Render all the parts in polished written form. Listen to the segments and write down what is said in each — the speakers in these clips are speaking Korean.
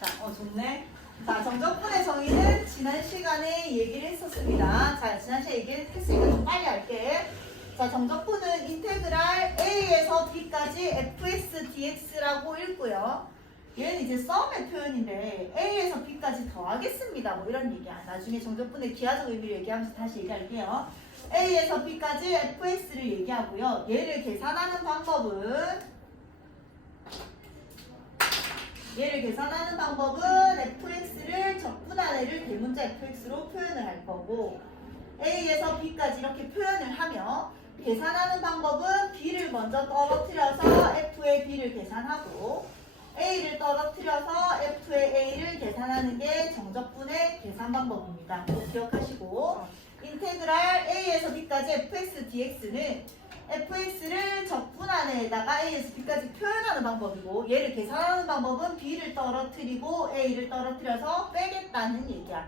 자, 좋네. 자, 정적분의 정의는 지난 시간에 얘기를 했었습니다. 자, 지난 시간에 얘기했으니까 좀 빨리 할게. 자, 정적분은 인테그랄 A에서 B까지 fx dx라고 읽고요. 얘는 이제 썸의 표현인데 A에서 B까지 더하겠습니다. 뭐 이런 얘기야. 나중에 정적분의 기하적 의미를 얘기하면서 다시 얘기할게요. A에서 B까지 fx를 얘기하고요. 얘를 계산하는 방법은 fx를 적분한애를 대문자 fx로 표현을 할 거고 A에서 B까지 이렇게 표현을 하며 계산하는 방법은 B를 먼저 떨어뜨려서 F의 B를 계산하고 A를 떨어뜨려서 F의 A를 계산하는 게 정적분의 계산 방법입니다. 꼭 기억하시고 인테그랄 A에서 B까지 fx dx는 fx를 적분한에다가 A에서 B까지 표현하는 방법이고 얘를 계산하는 방법은 B를 떨어뜨리고 A를 떨어뜨려서 빼겠다는 얘기야.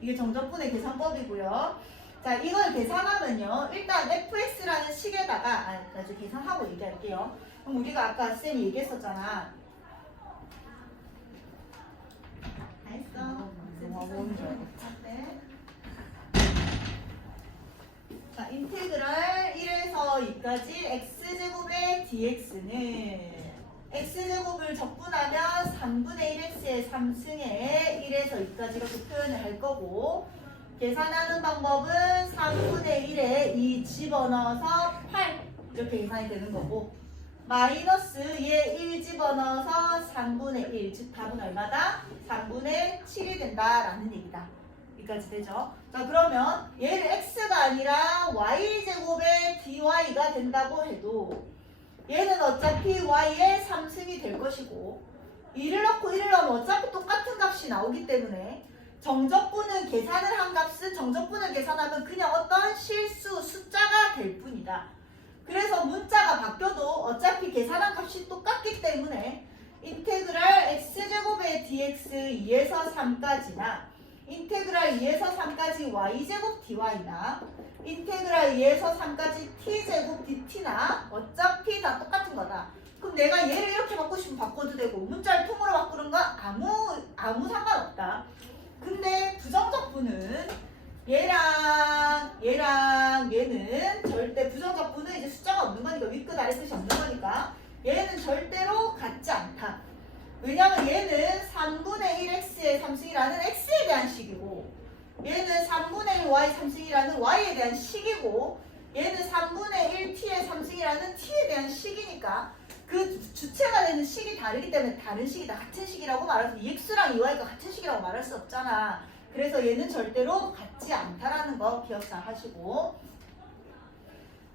이게 정적분의 계산법이고요. 자, 이걸 계산하면요. 일단 fx라는 식에다가 나중에 계산하고 얘기할게요. 그럼 우리가 아까 쌤이 얘기했었잖아. 다 했어. 자, 인테그랄 1에서 2까지 x제곱의 dx는 x제곱을 적분하면 3분의 1x의 3승에 1에서 2까지 이렇게 표현을 할 거고 계산하는 방법은 3분의 1에 2 집어넣어서 8 이렇게 계산이 되는 거고 마이너스 얘 1 집어넣어서 3분의 1 즉 답은 얼마다? 3분의 7이 된다라는 얘기다. 여기까지 되죠? 자, 그러면 얘를 x가 아니라 y제곱의 dy가 된다고 해도 얘는 어차피 y의 3승이 될 것이고 1을 넣고 1을 넣으면 어차피 똑같은 값이 나오기 때문에 정적분은 계산을 한 값은 정적분을 계산하면 그냥 어떤 실수 숫자가 될 뿐이다. 그래서 문자가 바뀌어도 어차피 계산한 값이 똑같기 때문에 인테그랄 x제곱의 dx 2에서 3까지나 인테그랄 2에서 3까지 y제곱 dy나 인테그랄 2에서 3까지 t제곱 dt나 어차피 다 똑같은 거다. 그럼 내가 얘를 이렇게 바꾸고 싶으면 바꿔도 되고 문자를 통으로 바꾸는 건 아무 상관없다. 근데 부정적분은 얘랑 얘는 절대 부정적분은 이제 숫자가 없는 거니까 윗끝 아래끝이 없는 거니까 얘는 절대로 같지 않다. 왜냐면 얘는 3분의 1 x의 3승이라는 x에 대한 식이고 얘는 3분의 1 y 3승이라는 y에 대한 식이고 얘는 3분의 1 t의 3승이라는 t에 대한 식이니까 그 주체가 되는 식이 다르기 때문에 다른 식이다. 같은 식이라고 말할 수 x랑 2y가 같은 식이라고 말할 수 없잖아. 그래서 얘는 절대로 같지 않다라는 거 기억 잘 하시고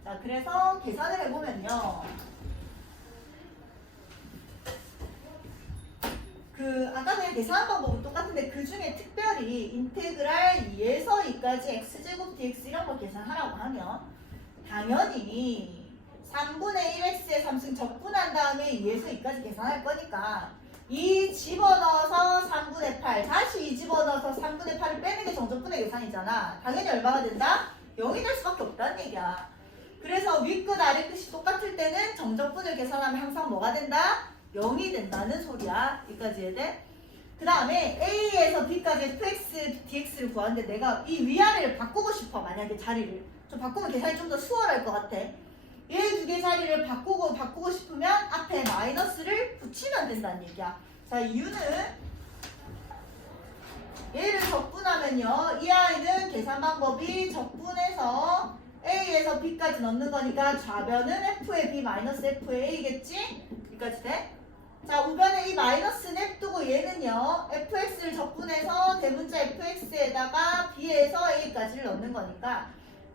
자, 그래서 계산을 해보면요. 아까 그냥 계산한 방법은 똑같은데 그 중에 특별히 인테그랄 2에서 2까지 x제곱 dx 이런 거 계산하라고 하면 당연히 3분의 1x의 3승 적분한 다음에 2에서 2까지 계산할 거니까 2 집어넣어서 3분의 8 다시 2 집어넣어서 3분의 8을 빼는 게 정적분의 계산이잖아. 당연히 얼마가 된다? 0이 될 수밖에 없다는 얘기야. 그래서 윗끝 아래끝이 똑같을 때는 정적분을 계산하면 항상 뭐가 된다? 0이 된다는 소리야. 여기까지 해야 돼? 그 다음에 A에서 B까지 fx, dx를 구하는데 내가 이 위아래를 바꾸고 싶어. 만약에 자리를 좀 바꾸면 계산이 좀 더 수월할 것 같아. 얘 두 개 자리를 바꾸고 싶으면 앞에 마이너스를 붙이면 된다는 얘기야. 자, 이유는 얘를 적분하면요 이 아이는 계산 방법이 적분해서 A에서 B까지 넣는 거니까 좌변은 F의 B 마이너스 F의 A겠지? 여기까지 돼? 자, 우변에 이 마이너스 냅두고 얘는요 fx를 적분해서 대문자 fx에다가 b에서 a까지를 넣는 거니까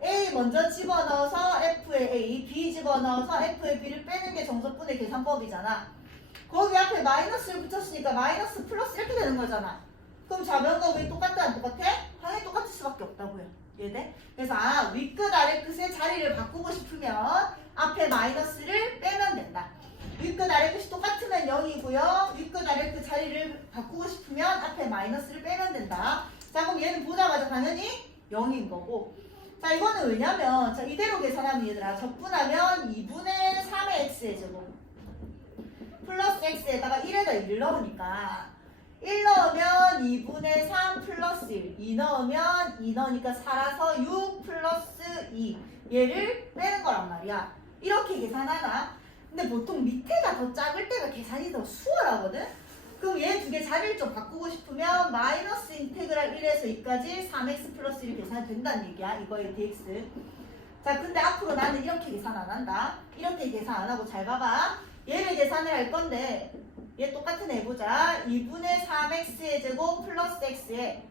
a 먼저 집어넣어서 f의 a, b 집어넣어서 f의 b를 빼는 게 정적분의 계산법이잖아. 거기 앞에 마이너스를 붙였으니까 마이너스 플러스 이렇게 되는 거잖아. 그럼 좌변과 우변이 똑같다 안 똑같아? 당연히 똑같을 수밖에 없다고요. 이해돼? 그래서 윗끝 아래끝의 자리를 바꾸고 싶으면 앞에 마이너스를 빼면 된다. 윗끝 아래끝이 똑같으면 0이고요. 윗끝 아래끝 자리를 바꾸고 싶으면 앞에 마이너스를 빼면 된다. 자, 그럼 얘는 보자마자 당연히 0인 거고. 자, 이거는 왜냐면 자, 이대로 계산하면 얘들아 적분하면 2분의 3의 x의 제곱 플러스 x에다가 1에다 1을 넣으니까 1 넣으면 2분의 3 플러스 1, 2 넣으면 2 넣으니까 4라서 6 플러스 2 얘를 빼는 거란 말이야. 이렇게 계산하나? 근데 보통 밑에가 더 작을 때가 계산이 더 수월하거든? 그럼 얘 두 개 자리를 좀 바꾸고 싶으면 마이너스 인테그랄 1에서 2까지 3x 플러스 1 계산이 된다는 얘기야. 이거의 dx. 자, 근데 앞으로 나는 이렇게 계산 안 한다. 이렇게 계산 안 하고 잘 봐봐. 얘를 계산을 할 건데 얘 똑같은 애 보자. 2분의 3x의 제곱 플러스 x에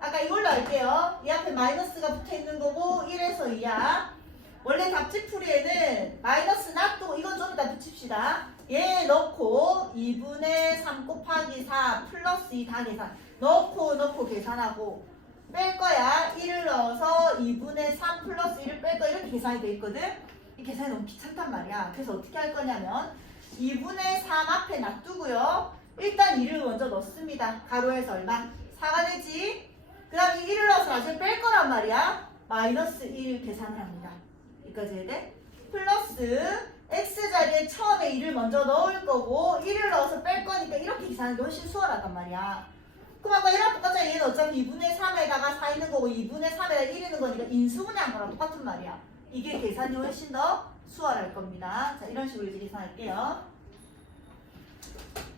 아까 이걸로 할게요. 이 앞에 마이너스가 붙어 있는 거고 1에서 2야. 원래 답지풀이에는 마이너스 놔두고 이건 좀 이따 붙입시다. 얘 넣고 2분의 3 곱하기 4 플러스 2 다 계산. 넣고 계산하고 뺄 거야. 1을 넣어서 2분의 3 플러스 1을 뺄 거야. 이렇게 계산이 돼 있거든. 이 계산이 너무 귀찮단 말이야. 그래서 어떻게 할 거냐면 2분의 3 앞에 놔두고요. 일단 1을 먼저 넣습니다. 가로에서 얼마? 4가 되지. 그 다음에 1을 넣어서 나중에 뺄 거란 말이야. 마이너스 1 계산을 합니다. 여기까지 해야 돼? 플러스 x자리에 처음에 1을 먼저 넣을 거고 1을 넣어서 뺄 거니까 이렇게 계산하는 게 훨씬 수월하단 말이야. 그럼 아까 얘랑 똑같잖아. 얘는 어차피 2분의 3에다가 4 있는 거고 2분의 3에다가 1 있는 거니까 인수분해한 거랑 똑같은 말이야. 이게 계산이 훨씬 더 수월할 겁니다. 자, 이런 식으로 이제 계산할게요.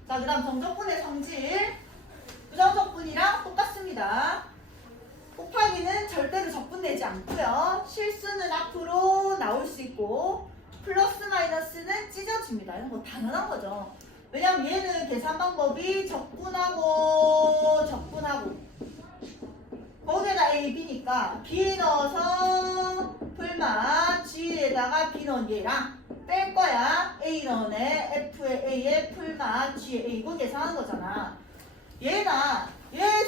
자, 그 다음 정적분의 성질. 부정적분이랑 똑같습니다. 곱하기는 절대로 적분되지 않고요. 실수는 앞으로 나올 수 있고 플러스 마이너스는 찢어집니다. 이건 뭐 당연한 거죠. 왜냐면 얘는 계산 방법이 적분하고 거기에다 A, B니까 B 넣어서 풀마 G에다가 B 넣은 얘랑 뺄 거야. A 넣은 애 F에 A에 풀마 G에 A 이거 계산하는 거잖아. 얘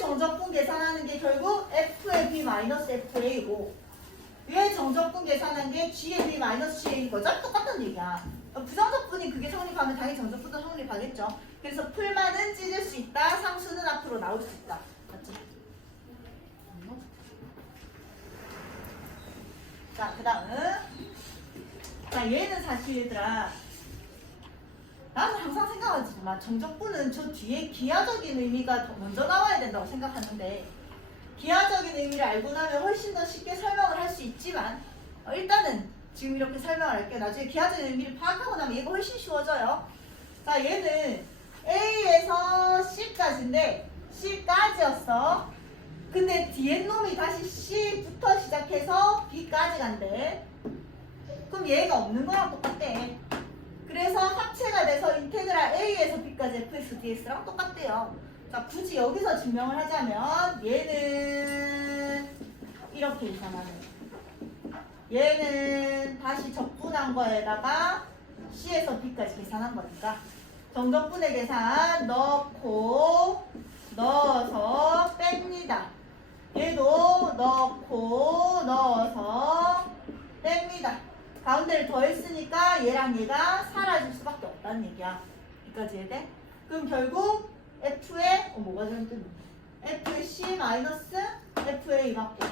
정적분 계산하는 게 결국 F에 B 마이너스 FA고 얘 정적분 계산한 게 G에 B 마이너스 G인 거죠? 똑같은 얘기야. 부정적분이 그게 성립하면 당연히 정적분도 성립하겠죠. 그래서 풀만은 찢을 수 있다. 상수는 앞으로 나올 수 있다. 맞지? 자, 그 다음. 자, 얘는 사실 얘들아. 나는 항상 생각하지만 정적분은 저 뒤에 기하적인 의미가 더 먼저 나와야 된다고 생각하는데 기하적인 의미를 알고 나면 훨씬 더 쉽게 설명을 할 수 있지만 일단은 지금 이렇게 설명을 할게요. 나중에 기하적인 의미를 파악하고 나면 얘가 훨씬 쉬워져요. 자, 얘는 A에서 C까지인데 C까지였어. 근데 뒤에 놈이 다시 C부터 시작해서 B까지 간대. 그럼 얘가 없는 거랑 똑같대. 그래서 합체가 돼서 인테그랄 A에서 B까지 fx dx랑 똑같대요. 자, 굳이 여기서 증명을 하자면 얘는 이렇게 계산하는 얘는 다시 적분한 거에다가 C에서 B까지 계산한 거니까 정적분의 계산 넣어서 뺍니다. 얘도 넣어서 뺍니다. 가운데를 더했으니까 얘랑 얘가 사라질 수밖에 없다는 얘기야. 여기까지 해야 돼? 그럼 결국 F에 뭐가 잘못됐나? F에 C 마이너스 FA 맞고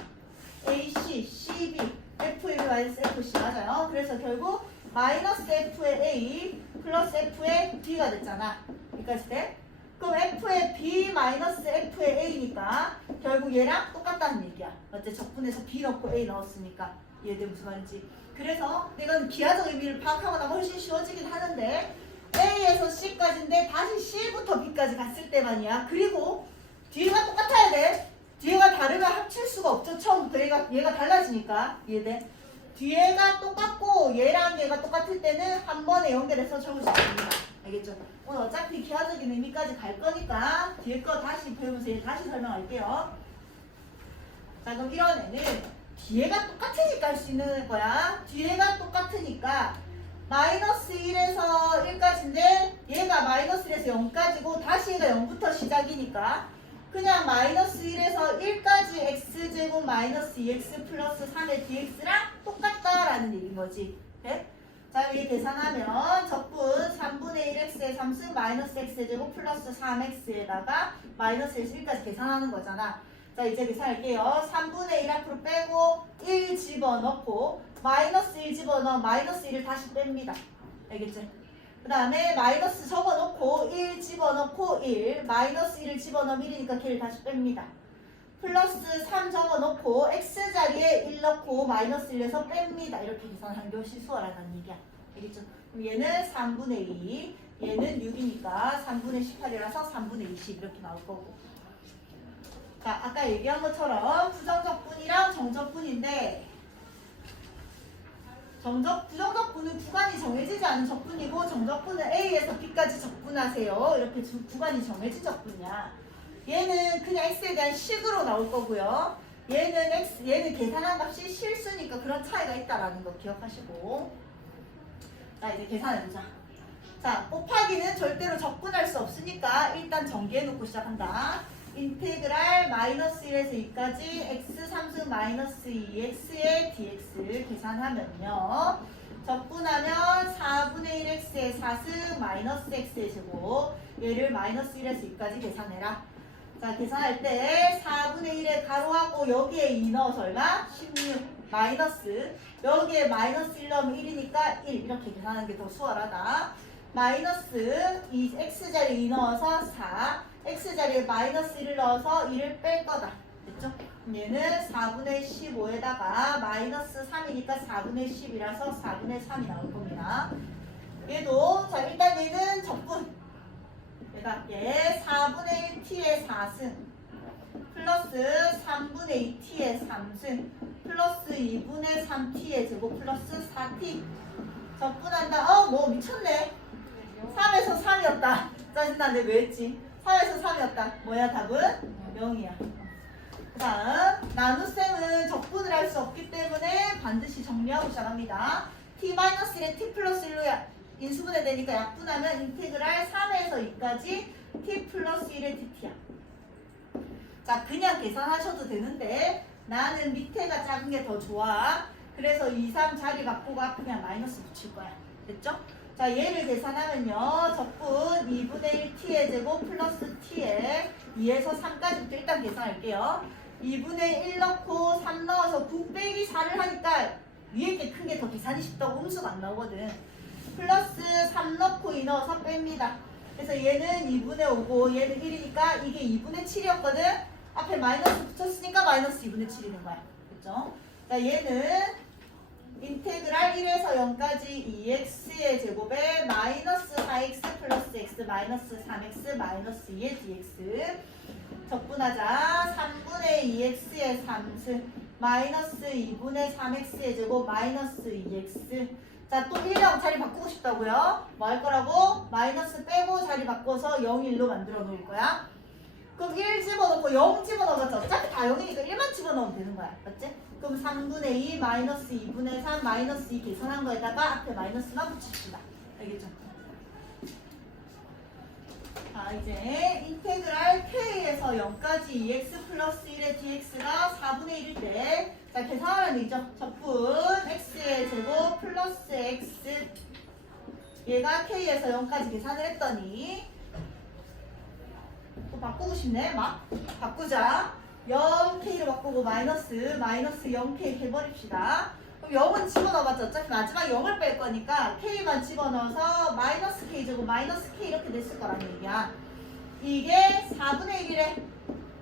AC, CB, FA 마이너스 FC 맞아요. 그래서 결국 마이너스 F의 A 플러스 F의 B가 됐잖아. 여기까지 돼? 그럼 F의 B 마이너스 F의 A니까 결국 얘랑 똑같다는 얘기야. 맞지? 적분해서 B 넣고 A 넣었으니까. 이해돼 무슨 말인지. 그래서 이건 기하적 의미를 파악하고 나면 훨씬 쉬워지긴 하는데 A에서 C까지인데 다시 C부터 B까지 갔을 때만이야. 그리고 뒤가 똑같아야 돼. 뒤에가 다르면 합칠 수가 없죠. 처음부터 얘가 달라지니까. 이해돼? 뒤에가 똑같고 얘랑 얘가 똑같을 때는 한 번에 연결해서 적을 수 있습니다. 알겠죠? 오늘 어차피 기하적인 의미까지 갈 거니까 뒤에 거 다시 배우면서 얘 다시 설명할게요. 자, 그럼 이런 애는 뒤에가 똑같으니까 할 수 있는 거야. 뒤에가 똑같으니까 마이너스 1에서 1까지인데 얘가 마이너스 1에서 0까지고 다시 얘가 0부터 시작이니까 그냥 마이너스 1에서 1까지 x제곱 마이너스 2x 플러스 3의 dx랑 똑같다라는 얘기인 거지. 네? 자, 여기 계산하면 적분 3분의 1x의 3승 마이너스 x제곱 플러스 3x에다가 마이너스 1에서 1까지 계산하는 거잖아. 자, 이제 계산할게요. 3분의 1 앞으로 빼고 1 집어넣고 마이너스 1 집어넣어 마이너스 1을 다시 뺍니다. 알겠지? 그 다음에 마이너스 접어놓고 1 집어넣고 1 마이너스 1을 집어넣으면 1이니까 걔를 다시 뺍니다. 플러스 3 적어놓고 x자리에 1 넣고 마이너스 1에서 뺍니다. 이렇게 계산하는 것이 수월하다는 얘기야. 알겠죠? 그럼 얘는 3분의 2 얘는 6이니까 3분의 18이라서 3분의 20 이렇게 나올 거고. 자, 아까 얘기한 것처럼 부정적분이랑 정적분인데 부정적분은 구간이 정해지지 않은 적분이고 정적분은 A에서 B까지 적분하세요. 이렇게 구간이 정해진 적분이야. 얘는 그냥 X에 대한 식으로 나올 거고요. 얘는 계산한 값이 실수니까 그런 차이가 있다라는 거 기억하시고. 자, 이제 계산해보자. 자, 곱하기는 절대로 적분할 수 없으니까 일단 전개해놓고 시작한다. 인테그랄 마이너스 1에서 2까지 x 3승 마이너스 2x의 dx 계산하면요. 적분하면 4분의 1x의 4승 마이너스 x의 제곱 얘를 마이너스 1에서 2까지 계산해라. 자, 계산할 때 4분의 1에 가로하고 여기에 2 넣어서 얼마? 16 마이너스 여기에 마이너스 1 넣으면 1이니까 1 이렇게 계산하는 게 더 수월하다. 마이너스 이 x자리에 2 넣어서 4 x자리에 마이너스 1을 넣어서 1을 뺄 거다. 됐죠? 얘는 4분의 15에다가 마이너스 3이니까 4분의 10이라서 4분의 3이 나올 겁니다. 얘도 자 일단 얘는 적분 얘가 얘 4분의 1t의 4승 플러스 3분의 2t의 3승 플러스 2분의 3t의 제곱 플러스 4t 적분한다. 뭐 미쳤네. 3에서 3이었다. 짜증나네. 왜 했지? 4에서 3이었다. 뭐야 답은? 0이야. 그 다음 나눗셈은 적분을 할 수 없기 때문에 반드시 정리하고 시작합니다. t-1에 t 플러스 1로 인수분해 되니까 약분하면 인테그랄 3에서 2까지 t 플러스 1의 dt야. 자, 그냥 계산하셔도 되는데 나는 밑에가 작은 게 더 좋아. 그래서 2, 3 자리 바꾸고 앞에 그냥 마이너스 붙일 거야. 됐죠? 자, 얘를 계산하면요. 적분 2분의 1 t의 제곱 플러스 t에 2에서 3까지부터 일단 계산할게요. 2분의 1 넣고 3 넣어서 9 빼기 4를 하니까 위에 게 큰 게 더 계산이 쉽다고 음수가 안 나오거든. 플러스 3 넣고 2 넣어서 뺍니다. 그래서 얘는 2분의 5고 얘는 1이니까 이게 2분의 7이었거든. 앞에 마이너스 붙였으니까 마이너스 2분의 7이 된 거야. 그렇죠? 자, 얘는 인테그랄 1에서 0까지 2x의 제곱에 마이너스 4x 플러스 x 마이너스 3x 마이너스 2의 dx 적분하자. 3분의 2x의 3승 마이너스 2분의 3x의 제곱 마이너스 2x. 자, 또 1랑 자리 바꾸고 싶다고요? 뭐 할 거라고? 마이너스 빼고 자리 바꿔서 0, 1로 만들어 놓을 거야. 그럼 1 집어넣고 0 집어넣어봤자 어차피 다 0이니까 1만 집어넣으면 되는 거야. 맞지? 그럼 3분의 2 마이너스 2분의 3 마이너스 2 계산한 거에다가 앞에 마이너스만 붙입시다. 알겠죠? 자, 이제 인테그랄 k에서 0까지 2x 플러스 1의 dx가 4분의 1일 때 자, 계산하라는 얘기죠. 적분 x의 제곱 플러스 x 얘가 k에서 0까지 계산을 했더니 또 바꾸고 싶네. 막 바꾸자. 0k로 바꾸고 마이너스 0k 해버립시다. 그럼 0은 집어넣어봤자 어차피 마지막에 0을 뺄 거니까 k만 집어넣어서 마이너스 k 제곱 마이너스 k 이렇게 됐을 거라는 얘기야. 이게 4분의 1이래.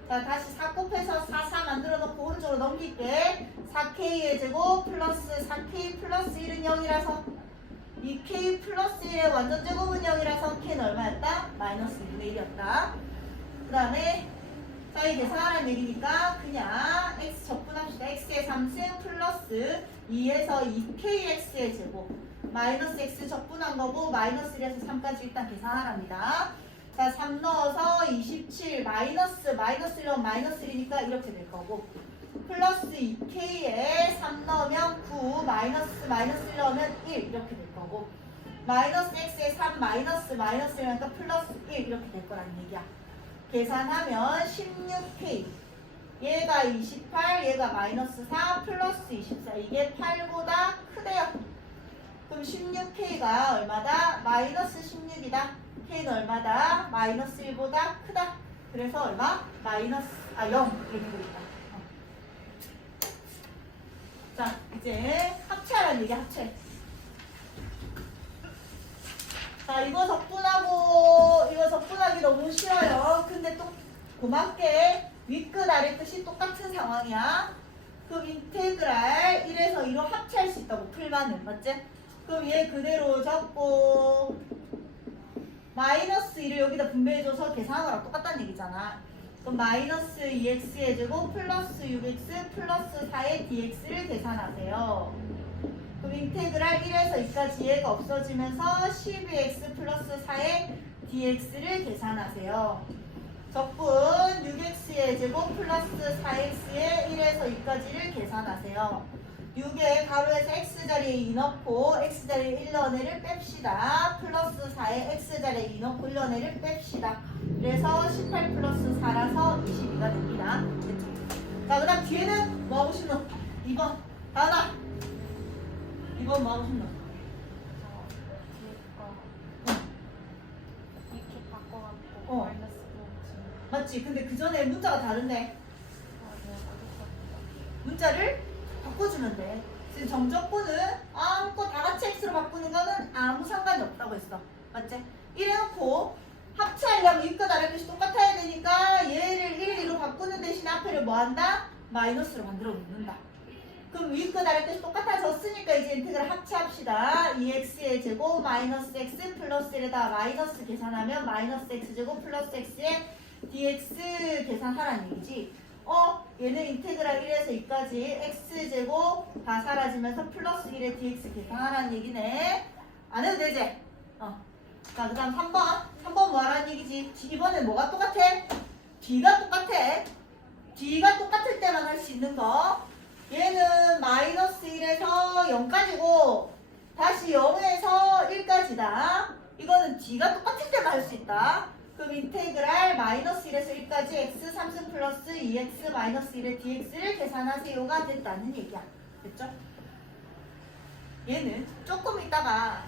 자, 다시 4 곱해서 4, 4 만들어 놓고 오른쪽으로 넘길게. 4k의 제곱 플러스 4k 플러스 1은 0이라서 2k 플러스 1의 완전 제곱은 0이라서 k는 얼마였다? 마이너스 2분의 1이었다. 그 다음에 자, 이 계산하라는 얘기니까 그냥 x 적분합시다. x의 3승 플러스 2에서 2kx의 제곱 마이너스 x 적분한 거고 마이너스 1에서 3까지 일단 계산하랍니다. 자, 3 넣어서 27 마이너스 1 넣으면 마이너스 1이니까 이렇게 될 거고 플러스 2k에 3 넣으면 9 마이너스 1 넣으면 1 이렇게 될 거고 마이너스 x에 3 마이너스 1이니까 플러스 1 이렇게 될 거라는 얘기야. 계산하면 16k 얘가 28 얘가 마이너스 4 플러스 24 이게 8보다 크대요. 그럼 16k가 얼마다? 마이너스 16이다. k는 얼마다? 마이너스 1보다 크다. 그래서 얼마? 마이너스 0 이렇게 되겠다. 자, 이제 합체하라는 얘기 합체. 자, 이거 적분하고 이거 적분하기 너무 쉬워요. 근데 또 고맙게 윗끝 아래끝이 똑같은 상황이야. 그럼 인테그랄 1에서 2로 합체할 수 있다고 풀만은 맞지? 그럼 얘 그대로 적고 마이너스 2를 여기다 분배해줘서 계산한 거랑 똑같다는 얘기잖아. 그럼 마이너스 2x의 제곱 플러스 6x 플러스 4의 dx를 계산하세요. 그럼 인테그랄 1에서 2까지 얘가 없어지면서 12x 플러스 4의 dx를 계산하세요. 적분 6x의 제곱 플러스 4x의 1에서 2까지를 계산하세요. 6의 가로에서 x자리에 2 넣고 x자리에 1 넣은 애를 뺍시다. 플러스 4에 x자리에 2 넣고 1 넣은 애를 뺍시다. 그래서 18 플러스 4라서 22가 됩니다. 됐죠? 자, 그 다음 뒤에는 뭐 하고 싶노? 2번 다은아 2번 뭐 하고 싶노? 이렇게 바꿔갖고 어. 마이너스 부분. 맞지? 근데 그 전에 문자가 다른데 네, 어렵다. 문자를 바꿔주면 돼. 지금 정적분은 아무거 다 같이 x로 바꾸는 거는 아무 상관이 없다고 했어. 맞지? 이래놓고 합체하려면 윗끝 아래끝이 똑같아야 되니까 얘를 1, 2로 바꾸는 대신에 앞에를 뭐 한다? 마이너스로 만들어 놓는다. 그럼 윗끝 아래끝이 똑같아졌으니까 이제 인테그랄 합체합시다. 2x의 제곱 마이너스 x 플러스 1에다 마이너스 계산하면 마이너스 x제곱 플러스 x의 dx 계산하라는 얘기지. 얘는 인테그랄 1에서 2까지 x제곱 다 사라지면서 플러스 1의 dx 계산하라는 얘기네. 안 해도 되지? 자, 그 다음 3번. 3번 뭐 하라는 얘기지? 이번엔 뭐가 똑같아? d가 똑같아. d가 똑같을 때만 할 수 있는 거. 얘는 마이너스 1에서 0까지고 다시 0에서 1까지다. 이거는 d가 똑같을 때만 할 수 있다. 그럼 인테그랄 마이너스 1에서 1까지 x 3승 플러스 2x 마이너스 1의 dx를 계산하세요가 됐다는 얘기야. 됐죠? 얘는 조금 있다가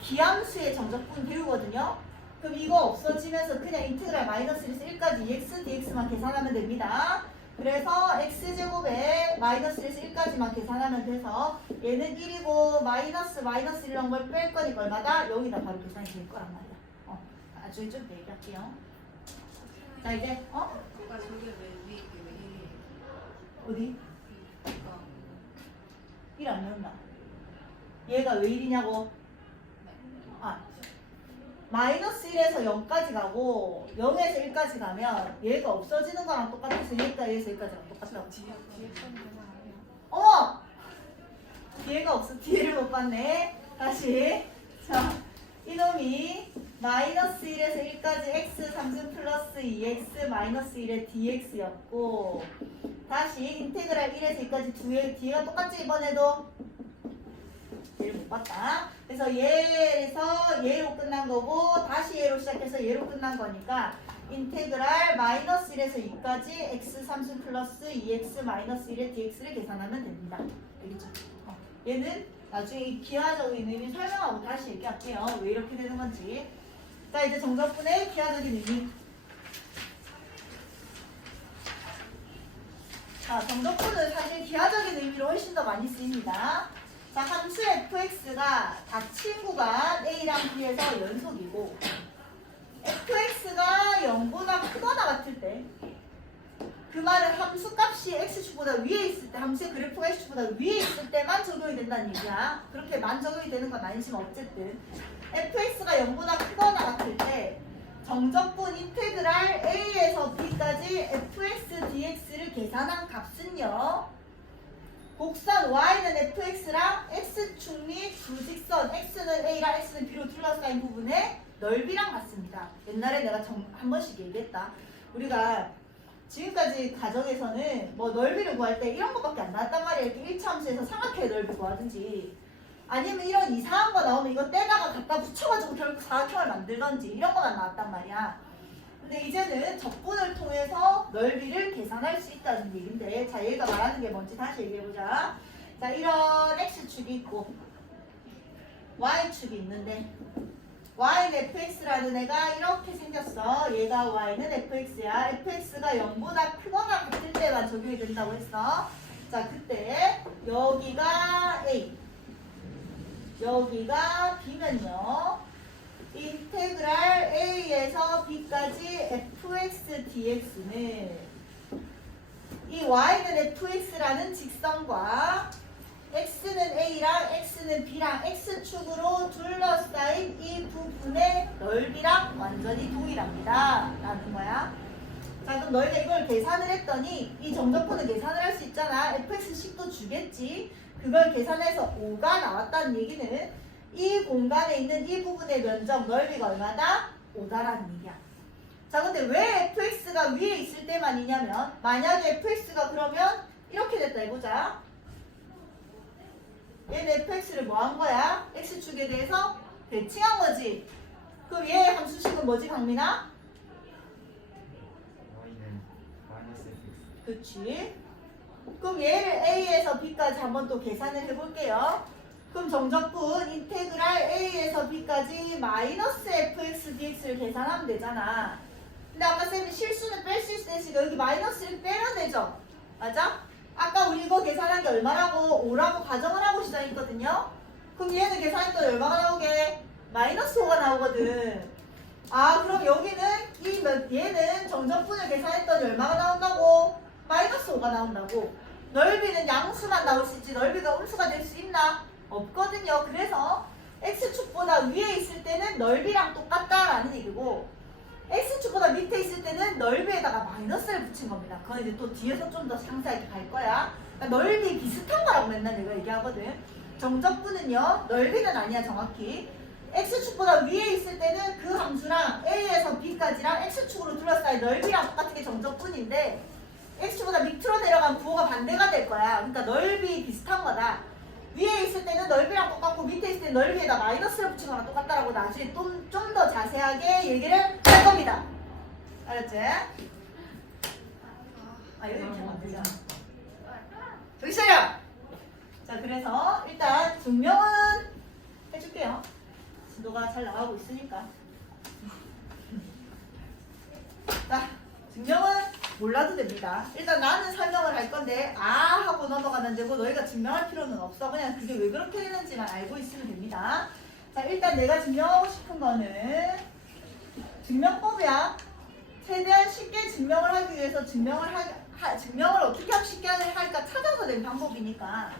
기함수의 정적분 배우거든요. 그럼 이거 없어지면서 그냥 인테그랄 마이너스 1에서 1까지 2x dx만 계산하면 됩니다. 그래서 x제곱에 마이너스 1에서 1까지만 계산하면 돼서 얘는 1이고 마이너스 1 넣은 걸 뺄 거니까 얼마다? 여기다 바로 계산이 될 거란 말이야. 나중에 좀 얘기할게요. 자, 이제 그가 저게 왜 위에 있게 왜 어디? 이거 1 안 넣었나? 얘가 왜 1이냐고? 마이너스 1에서 0까지 가고 0에서 1까지 가면 얘가 없어지는 거랑 똑같아서 얘가 1에서 1까지랑 똑같다고. 뒤에 건 되나 아니야? 어머! 뒤에가 없어. 뒤에를 못 봤네. 다시. 자, 이놈이 마이너스 1에서 1까지 x 3승 플러스 2x 마이너스 1의 dx였고 다시 인테그랄 1에서 2까지 뒤에가 똑같지 이번에도? 얘를 못 봤다. 그래서 얘에서 얘로 끝난 거고 다시 얘로 시작해서 얘로 끝난 거니까 인테그랄 마이너스 1에서 2까지 x 3승 플러스 2x 마이너스 1의 dx를 계산하면 됩니다. 알겠죠? 얘는 나중에 이 기하적인 의미 설명하고 다시 얘기할게요. 왜 이렇게 되는 건지. 자, 이제 정적분의 기하적인 의미. 자, 정적분은 사실 기하적인 의미로 훨씬 더 많이 쓰입니다. 자, 함수 fx가 닫힌 구간 a랑 b에서 연속이고 fx가 0보다 크거나 같을 때 그 말은 함수 값이 x축보다 위에 있을 때 함수의 그래프가 x축보다 위에 있을 때만 적용이 된다는 얘기야. 그렇게만 적용이 되는 건 아니지만 어쨌든 fx가 0보다 크거나 같을 때 정적분 인테그랄 a에서 b까지 fx dx를 계산한 값은요. 곡선 y는 fx랑 x축 및 주직선 x는 a랑 x는 b로 둘러싸인 부분의 넓이랑 같습니다. 옛날에 내가 한 번씩 얘기했다. 우리가 지금까지 가정에서는 뭐 넓이를 구할 때 이런 것밖에 안 나왔단 말이에요. 이렇게 1차 함수에서 삼각형의 넓이 구하든지 아니면 이런 이상한 거 나오면 이거 떼다가 갖다 붙여가지고 결국 사각형을 만들던지 이런 거만 나왔단 말이야. 근데 이제는 적분을 통해서 넓이를 계산할 수 있다는 얘기인데, 자, 얘가 말하는 게 뭔지 다시 얘기해보자. 자, 이런 x축이 있고 y축이 있는데 y는 fx라는 애가 이렇게 생겼어. 얘가 y는 fx야. fx가 0보다 크거나 같을 때만 적용이 된다고 했어. 자, 그때 여기가 a, 여기가 b면요. 인테그랄 a에서 b까지 fx dx는 이 y는 fx라는 직선과 x는 a랑 x는 b랑 x축으로 둘러싸인 이 부분의 넓이랑 완전히 동일합니다 라는 거야. 자, 그럼 너희가 이걸 계산을 했더니 이 정적분을 계산을 할 수 있잖아. fx10도 주겠지. 그걸 계산해서 5가 나왔다는 얘기는 이 공간에 있는 이 부분의 면적 넓이가 얼마다? 5다라는 얘기야. 자, 근데 왜 fx가 위에 있을 때만이냐면 만약에 fx가 그러면 이렇게 됐다 해보자. 얘는 fx를 뭐 한 거야? x축에 대해서 대칭한 거지. 그럼 얘의 함수식은 뭐지, 강민아? y는 마이너스 fx. 그치? 그럼 얘를 a에서 b까지 한번 또 계산을 해볼게요. 그럼 정적분 인테그랄 a에서 b까지 마이너스 fx dx를 계산하면 되잖아. 근데 아까 쌤이 실수는 뺄 수 있으니까 여기 마이너스를 빼면 되죠? 맞아? 아까 우리 이거 계산한 게 얼마라고? 5라고 가정을 하고 시작했거든요. 그럼 얘는 계산했더니 얼마가 나오게? 마이너스 5가 나오거든. 아, 그럼 여기는 얘는 정적분을 계산했더니 얼마가 나온다고? 마이너스 5가 나온다고. 넓이는 양수만 나올 수 있지 넓이가 음수가 될 수 있나? 없거든요. 그래서 x축보다 위에 있을 때는 넓이랑 똑같다라는 얘기고 x축보다 밑에 있을 때는 넓이에다가 마이너스를 붙인 겁니다. 그건 이제 또 뒤에서 좀 더 상세하게 갈 거야. 그러니까 넓이 비슷한 거라고 맨날 내가 얘기하거든. 정적분은요. 넓이는 아니야 정확히. x축보다 위에 있을 때는 그 함수랑 a에서 b까지랑 x축으로 둘러싸인 넓이랑 똑같은 게 정적분인데 x축보다 밑으로 내려간 부호가 반대가 될 거야. 그러니까 넓이 비슷한 거다. 위에 있을 때는 넓이랑 똑같고 밑에 있을 때는 넓이에다 마이너스를 붙인 거랑 똑같다라고 나중에 좀 더 자세하게 얘기를 할 겁니다. 알았지? 아, 여기 이렇게 하면 되잖아. 저기 차려! 자, 그래서 일단 증명은 해줄게요. 진도가 잘 나가고 있으니까. 자, 증명은 몰라도 됩니다. 일단 나는 설명을 할 건데 아 하고 넘어가면 되고 너희가 증명할 필요는 없어. 그냥 그게 왜 그렇게 되는지만 알고 있으면 됩니다. 자, 일단 내가 증명하고 싶은 거는 증명법이야. 최대한 쉽게 증명을 하기 위해서 증명을 어떻게 하면 쉽게 할까 찾아서 낸 방법이니까.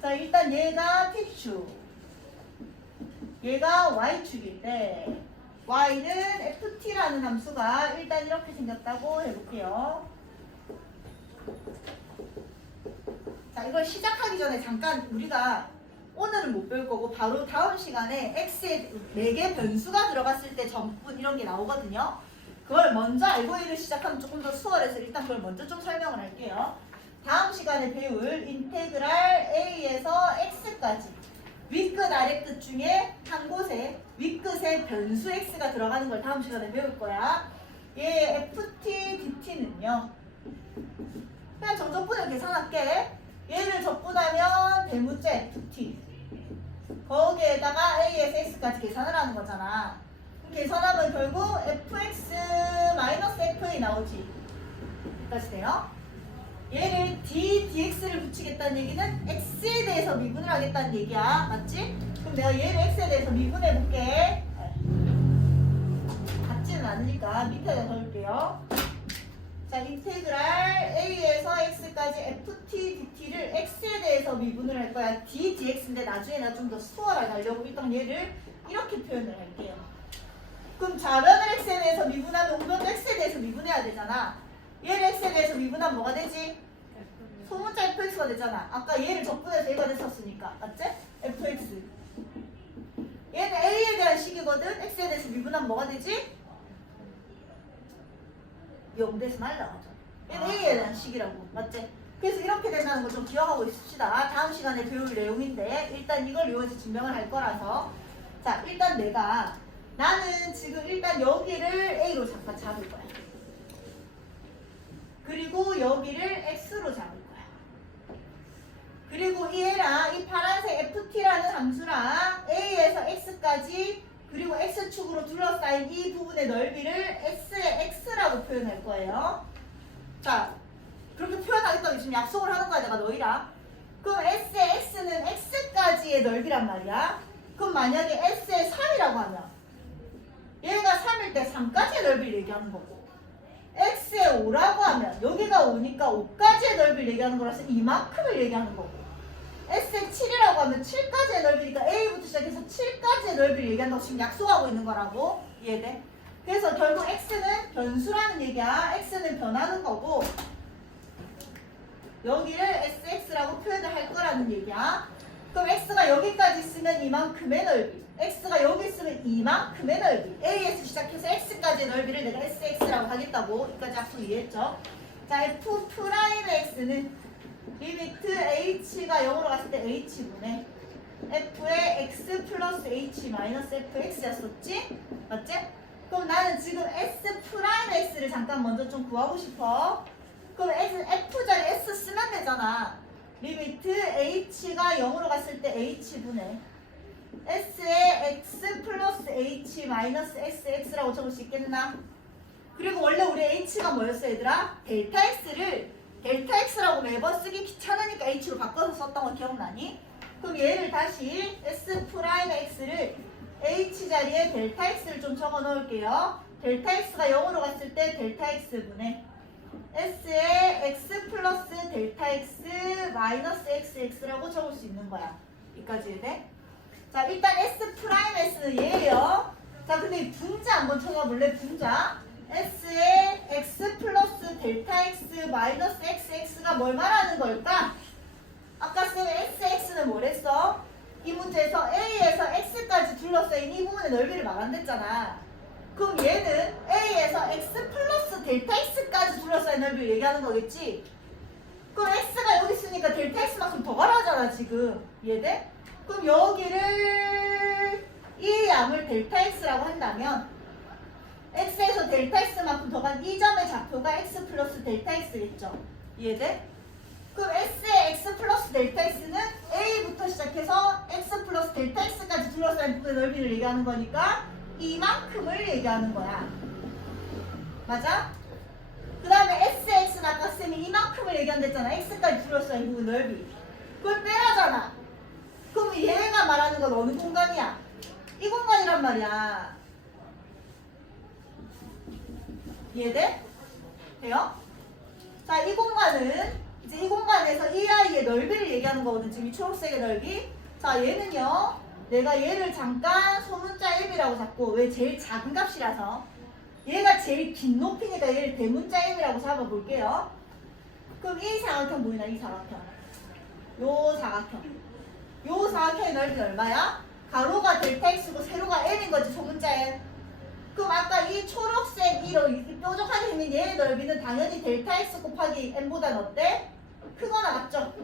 자, 일단 얘가 t축, 얘가 y축일 때 y는 ft라는 함수가 일단 이렇게 생겼다고 해볼게요. 자, 이걸 시작하기 전에 잠깐 우리가 오늘은 못 배울 거고 바로 다음 시간에 x에 4개 변수가 들어갔을 때 전분 이런 게 나오거든요. 그걸 먼저 알고 얘를 시작하면 조금 더 수월해서 일단 그걸 먼저 좀 설명을 할게요. 다음 시간에 배울 인테그랄 a에서 x까지 윗끝 아래끝 중에 한 곳에 윗끝에 변수 x가 들어가는 걸 다음 시간에 배울 거야. 얘 ft dt는요. 그냥 정적분을 계산할게. 얘를 적분하면 대문자 ft 거기에다가 a에서 x까지 계산을 하는 거잖아. 그럼 계산하면 결국 fx-fa 나오지. 여기까지 돼요? 얘를 dx를 붙이겠다는 얘기는 x에 대해서 미분을 하겠다는 얘기야. 맞지? 그럼 내가 얘를 x에 대해서 미분해 볼게. 같지는 않으니까 밑에다 적을게요. 자, 인테그랄 a에서 x까지 ft dt를 x에 대해서 미분을 할 거야. d dx인데 나중에 나 좀 더 수월하게 하려고 일단 얘를 이렇게 표현을 할게요. 그럼 좌변을 x에 대해서 미분하면 우변도 x에 대해서 미분해야 되잖아. 얘를 x에 대해서 미분하면 뭐가 되지? 소문자 fx가 되잖아. 아까 얘를 적분해서 얘가 됐었으니까. 맞지? fx. 얘는 a에 대한 식이거든. x에 대해서 미분하면 뭐가 되지? 0대서 날라가죠. 얘는 a에 대한 식이라고. 맞지? 그래서 이렇게 된다는 거 좀 기억하고 있읍시다. 다음 시간에 배울 내용인데 일단 이걸 이용해서 증명을 할 거라서. 자, 일단 나는 지금 일단 여기를 a로 잠깐 잡을 거야. 그리고 여기를 x로 잡을 거야. 그리고 얘랑 이 파란색 ft라는 함수랑 a에서 x까지 그리고 x축으로 둘러싸인 이 부분의 넓이를 x의 x라고 표현할 거예요. 자, 그렇게 표현하겠다고 지금 약속을 하는 거야 내가 너희랑. 그럼 s의 x는 x까지의 넓이란 말이야. 그럼 만약에 s의 3이라고 하면 얘가 3일 때 3까지의 넓이를 얘기하는 거고 x에 5라고 하면 여기가 5니까 5까지의 넓이를 얘기하는 거라서 이만큼을 얘기하는 거고 S에 7이라고 하면 7까지의 넓이니까 A부터 시작해서 7까지의 넓이를 얘기한다고 지금 약속하고 있는 거라고. 이해돼? 그래서 결국 X는 변수라는 얘기야. X는 변하는 거고 여기를 SX라고 표현을 할 거라는 얘기야. 그럼 X가 여기까지 있으면 이만큼의 넓이, X가 여기 있으면 이만큼의 넓이, A에서 시작해서 X까지의 넓이를 내가 SX라고 하겠다고. 여기까지 약속 이해했죠? 자, F'X는 리미트 H가 0으로 갔을 때 H분의 F의 X 플러스 H 마이너스 FX였었지? 맞지? 그럼 나는 지금 S'X를 잠깐 먼저 좀 구하고 싶어. 그럼 F자리 S 쓰면 되잖아. 리미트 H가 0으로 갔을 때 H분의 S의 X 플러스 H 마이너스 SX라고 적을 수 있겠나? 그리고 원래 우리 H가 뭐였어 얘들아? 델타 X라고 매번 쓰기 귀찮으니까 H로 바꿔서 썼던 거 기억나니? 그럼 얘를 다시 S'X를 H자리에 델타 X를 좀 적어 놓을게요. 델타 X가 0으로 갔을 때 델타 X분의 S의 X 플러스 델타 X 마이너스 XX라고 적을 수 있는 거야. 여기까지 이해돼? 자, 일단 S'S는 얘예요. 자, 근데 이 분자 한번 찾아볼래? 분자. S의 X 플러스 델타 X 마이너스 XX가 뭘 말하는 걸까? 아까 쌤 SX는 뭐랬어? 이 문제에서 A에서 X까지 둘러싸인 이 부분의 넓이를 말한댔잖아. 그럼 얘는 A에서 X 플러스 델타 X까지 둘러싸인 넓이를 얘기하는 거겠지? 그럼 X가 여기 있으니까 델타 X만큼 더 가라하잖아 지금. 이해돼? 그럼 여기를 이 양을 델타 X라고 한다면 X에서 델타 X만큼 더 간 이 점의 좌표가 X 플러스 델타 X겠죠? 이해돼? 그럼 S의 X 플러스 델타 X는 A부터 시작해서 X 플러스 델타 X까지 둘러싸인 부분의 넓이를 얘기하는 거니까 이만큼을 얘기하는 거야. 맞아? 그 다음에 SX는 아까 쌤이 이만큼을 얘기한댔잖아. X까지 둘러싸인 부분 넓이. 그걸 빼라잖아. 그럼 얘가 말하는 건 어느 공간이야? 이 공간이란 말이야. 이해돼? 돼요? 자, 이 공간은 이제 이 공간에서 이 아이의 넓이를 얘기하는 거거든. 지금 이 초록색의 넓이. 자, 얘는요. 내가 얘를 잠깐 소문자 1이라고 잡고 왜 제일 작은 값이라서 얘가 제일 긴 높이니까 얘를 대문자 1이라고 잡아볼게요. 그럼 이 사각형 보이나? 이 사각형. 요 사각형. 요 사각형의 넓이는 얼마야? 가로가 델타 X고 세로가 M인 거지 소문자 1. 그럼 아까 이 초록색 이로 뾰족하게 생긴 얘의 넓이는 당연히 델타 X 곱하기 M보다는 어때? 크거나 맞죠?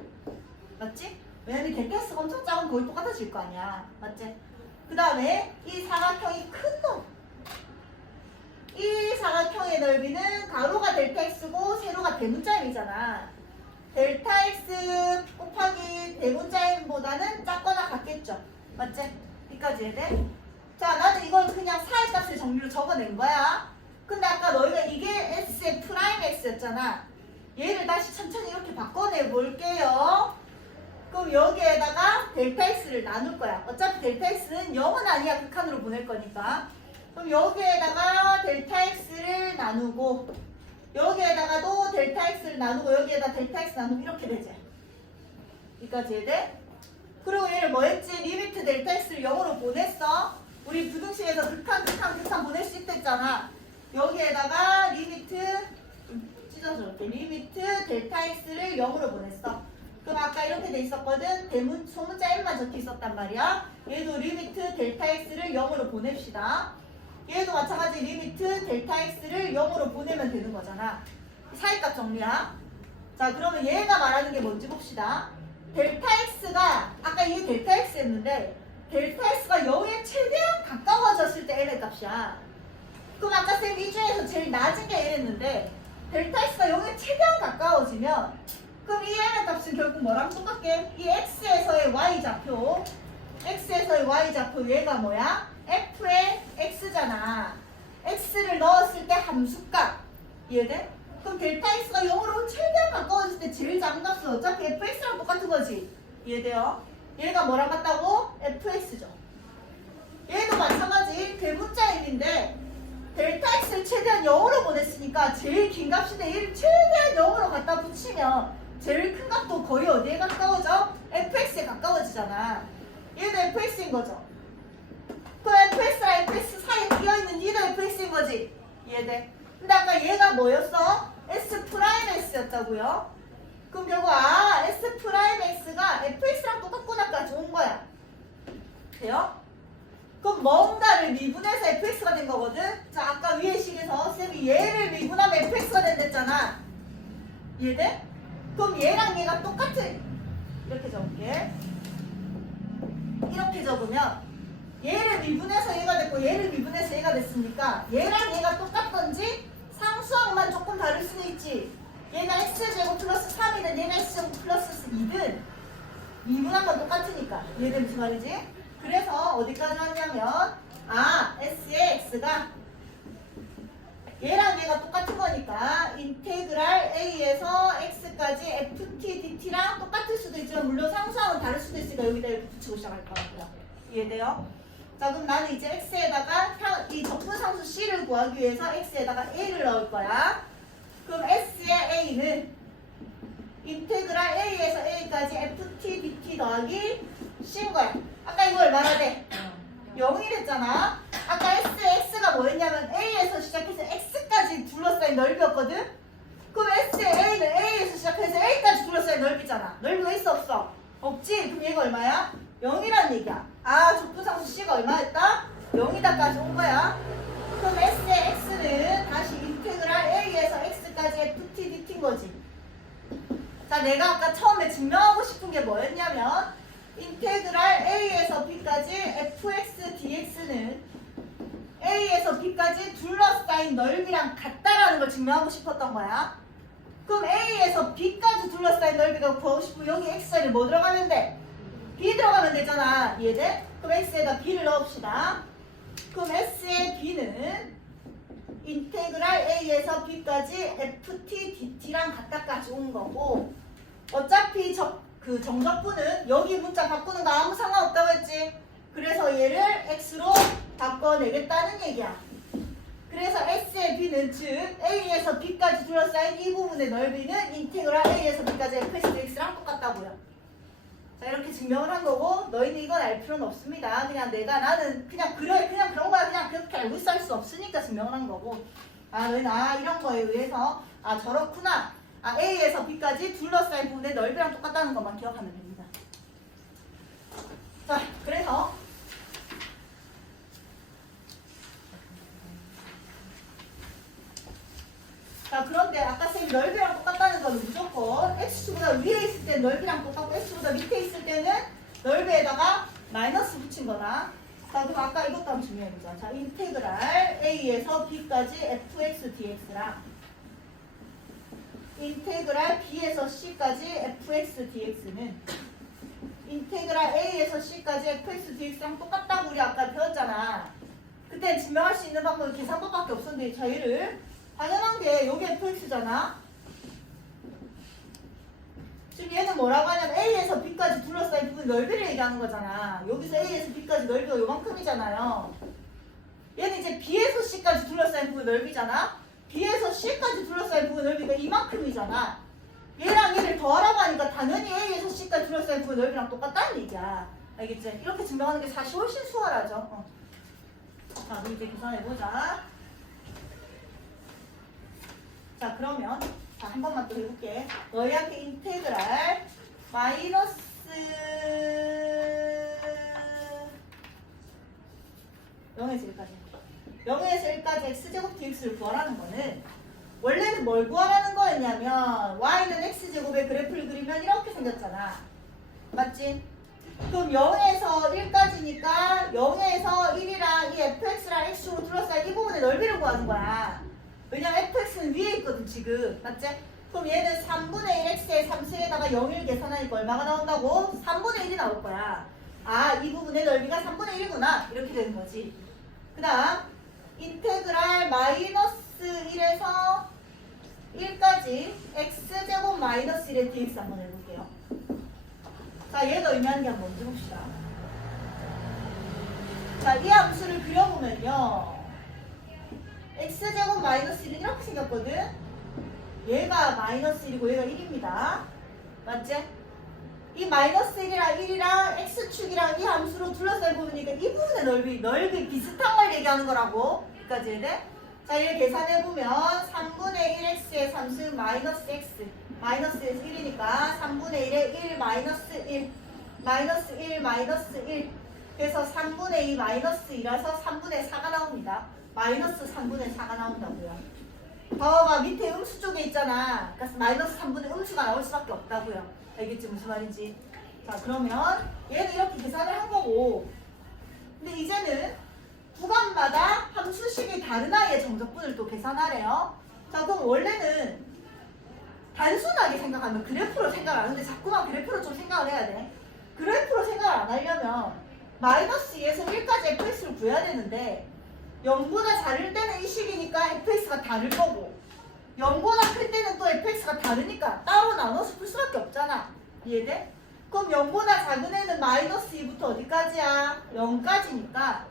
맞지? 왜냐면 델타 X가 엄청 작으면 거의 똑같아질 거 아니야. 맞지? 그 다음에 이 사각형이 큰 놈. 이 사각형의 넓이는 가로가 델타 X고 세로가 대문자 M이잖아. 델타 X 곱하기 대문자 M보다는 작거나 같겠죠. 맞지? 여기까지 해야 돼? 자, 나는 이걸 그냥 사의 값을 정리로 적어낸 거야. 근데 아까 너희가 이게 S의 프라임 X였잖아. 얘를 다시 천천히 이렇게 바꿔내 볼게요. 그럼 여기에다가 델타 X를 나눌 거야. 어차피 델타 X는 0은 아니야. 극한으로 보낼 거니까. 그럼 여기에다가 델타 X를 나누고 여기에다가도 델타 X를 나누고 여기에다 델타 X 나누면 이렇게 되지. 여기까지 해야 돼? 그리고 얘를 뭐 했지? 리미트 델타 X를 0으로 보냈어. 우리 부등식에서 극한 보낼 수 있댔잖아. 여기에다가 리미트 좀 찢어서 이렇게 리미트 델타 X를 0으로 보냈어. 그럼 아까 이렇게 돼 있었거든. 소문자 1만 적혀 있었단 말이야. 얘도 리미트 델타 X를 0으로 보냅시다. 얘도 마찬가지 리미트 델타 X를 0으로 보내면 되는 거잖아. 사이값 정리야. 자, 그러면 얘가 말하는 게 뭔지 봅시다. 델타 X가 아까 이게 델타 X였는데 델타 X가 0에 최대한 가까워졌을 때 L의 값이야. 그럼 아까 쌤 이 중에서 제일 낮은 게 L했는데 델타 X가 0에 최대한 가까워지면 그럼 이 L의 값은 결국 뭐랑 똑같게? 이 X에서의 Y좌표 X에서의 Y좌표 얘가 뭐야? F의 X잖아. X를 넣었을 때 함수값 이해돼? 그럼 델타 X가 0으로 최대한 가까워질 때 제일 작은 값은 어차피 FX랑 똑같은 거지. 이해돼요? 얘가 뭐랑 같다고? FX죠. 얘도 마찬가지 대문자 1인데 델타 x를 최대한 0으로 보냈으니까 제일 긴 값인데 얘를 최대한 0으로 갖다 붙이면 제일 큰 값도 거의 어디에 가까워져? fx에 가까워지잖아. 얘도 fx인 거죠. 그럼 fx랑 fx 사이에 끼어있는 얘도 fx인 거지. 이해돼? 근데 아까 얘가 뭐였어? s'(x)였다고요? 그럼 결국 s'(x가 fx랑 똑같구나까지 온 거야. 돼요? 그럼 뭔가를 미분해서 fx가 된 거거든? 자, 아까 위의 식에서 쌤이 얘를 미분하면 fx가 된댔잖아. 이해돼? 그럼 얘랑 얘가 똑같은 이렇게 적을게. 이렇게 적으면 얘를 미분해서 얘가 됐고 얘를 미분해서 얘가 됐으니까 얘랑 얘가 똑같던지 상수항만 조금 다를 수는 있지. 얘가 x제곱 플러스 3이든 얘가 x제곱 플러스 2든 미분한 건 똑같으니까. 이해돼 무슨 말이지? 그래서 어디까지 왔냐면 s의 x가 얘랑 얘가 똑같은 거니까 인테그랄 a에서 x까지 ft dt랑 똑같을 수도 있지만 물론 상수항은 다를 수도 있으니까 여기다 이렇게 붙이고 시작할 거고요. 이해돼요? 자, 그럼 나는 이제 x에다가 이 적분상수 c를 구하기 위해서 x에다가 a를 넣을 거야. 그럼 s의 a는 인테그랄 a에서 a까지 ft dt 더하기 c인 거야. 아까 이거 얼마나 돼? 0이 됐잖아. 아까 x가 뭐였냐면 a에서 시작해서 x까지 둘러싸인 넓이였거든? 그럼 s의 a는 a에서 시작해서 a까지 둘러싸인 넓이잖아. 넓이가 있어 없어? 없지? 그럼 얘가 얼마야? 0이란 얘기야. 적분상수 c가 얼마였다? 0이다까지 온 거야. 그럼 s의 x는 다시 인테그랄 a에서 x까지 ft dt인 거지. 자, 내가 아까 처음에 증명하고 싶은 게 뭐였냐면 인테그랄 a에서 b까지 fx dx는 a에서 b까지 둘러싸인 넓이랑 같다라는 걸 증명하고 싶었던 거야. 그럼 a에서 b까지 둘러싸인 넓이가 구하고 싶고 여기 x 자리에 뭐 들어가면 돼? b 들어가면 되잖아. 이해돼? 그럼 x에다 b를 넣읍시다. 그럼 s의 b는 인테그랄 a에서 b까지 ft dt랑 같다까지 온 거고 어차피 정적분은 여기 문자 바꾸는 거 아무 상관없다고 했지. 그래서 얘를 x로 바꿔내겠다는 얘기야. 그래서 s의 b는 즉 a에서 b까지 둘러싸인 이 부분의 넓이는 인테그랄 a에서 b까지 fx dx랑 똑같다고요. 자, 이렇게 증명을 한 거고 너희는 이건 알 필요는 없습니다. 나는 그냥 그런 거야. 그냥 그렇게 알고 있을 수 없으니까 증명을 한 거고 너희는 이런 거에 의해서 저렇구나. A에서 B까지 둘러싸인 부분의 넓이랑 똑같다는 것만 기억하면 됩니다. 자, 그래서 그런데 아까 쌤이 넓이랑 똑같다는 건 무조건 X보다 위에 있을 때 넓이랑 똑같고 X보다 밑에 있을 때는 넓이에다가 마이너스 붙인 거다. 자, 그럼 아까 이것도 한번 증명해보자. 자, 인테그랄 A에서 B까지 fx dx랑 인테그랄 B에서 C까지 fx dx는 인테그랄 A에서 C까지 fx dx랑 똑같다고 우리 아까 배웠잖아. 그때 증명할 수 있는 방법은 계산법밖에 없었는데 자, 얘를 당연한 게 여기 fx잖아. 지금 얘는 뭐라고 하냐면 A에서 B까지 둘러싸인 부분 넓이를 얘기하는 거잖아. 여기서 A에서 B까지 넓이가 요만큼이잖아요. 얘는 이제 B에서 C까지 둘러싸인 부분 넓이잖아. B에서 C까지 둘러싸인 부분 넓이가 이만큼이잖아. 얘랑 얘를 더하라고 하니까 당연히 A에서 C까지 둘러싸인 부분 넓이랑 똑같다는 얘기야. 알겠지? 이렇게 증명하는 게 사실 훨씬 수월하죠. 자, 그럼 이제 계산해보자. 자, 그러면 한 번만 또 해볼게. 너희한테 인테그랄 마이너스 0에서 1까지 0에서 1까지 x제곱 dx를 구하라는 거는 원래는 뭘 구하라는 거였냐면 y는 x제곱의 그래프를 그리면 이렇게 생겼잖아. 맞지? 그럼 0에서 1까지니까 0에서 1이랑 이 fx랑 x축으로 둘러싸인 이 부분의 넓이를 구하는 거야. 왜냐면 fx는 위에 있거든 지금. 맞지? 그럼 얘는 3분의 1 x의 3승에다가 0을 계산하니까 얼마가 나온다고? 3분의 1이 나올 거야. 이 부분의 넓이가 3분의 1이구나. 이렇게 되는 거지. 그 다음 인테그랄 마이너스 1에서 1까지 x제곱 마이너스 1의 dx 한번 해볼게요. 자, 얘가 의미하는 게 한번 먼저 봅시다. 자, 이 함수를 그려보면요. x제곱 마이너스 1은 이렇게 생겼거든. 얘가 마이너스 1이고 얘가 1입니다. 맞지? 이 마이너스 1이랑 1이랑 x축이랑 이 함수로 둘러싸여 보니까 이 부분의 넓이 비슷한 걸 얘기하는 거라고. 여기까지 해야 돼? 자, 이를 계산해보면 3분의 1x의 3승 마이너스 x 마이너스에서 1이니까 3분의 1에 1 마이너스 1 마이너스 1 마이너스 1 그래서 3분의 2 마이너스 2라서 3분의 4가 나옵니다. 마이너스 3분의 4가 나온다고요. 더가 밑에 음수 쪽에 있잖아. 그래서 마이너스 3분의 음수가 나올 수밖에 없다고요. 알겠지? 무슨 말인지. 자, 그러면 얘는 이렇게 계산을 한 거고, 근데 이제는 구간마다 함수식이 다른 아이의 정적분을 또 계산하래요. 자, 그럼 원래는 단순하게 생각하면 그래프로 생각 안 하는데 자꾸만 그래프로 좀 생각을 해야 돼. 그래프로 생각을 안 하려면 마이너스 2에서 1까지 fx를 구해야 되는데 0보다 작을 때는 이 식이니까 fx가 다를 거고 0보다 클 때는 또 fx가 다르니까 따로 나눠서 풀 수밖에 없잖아. 이해돼? 그럼 0보다 작은 애는 마이너스 2부터 어디까지야? 0까지니까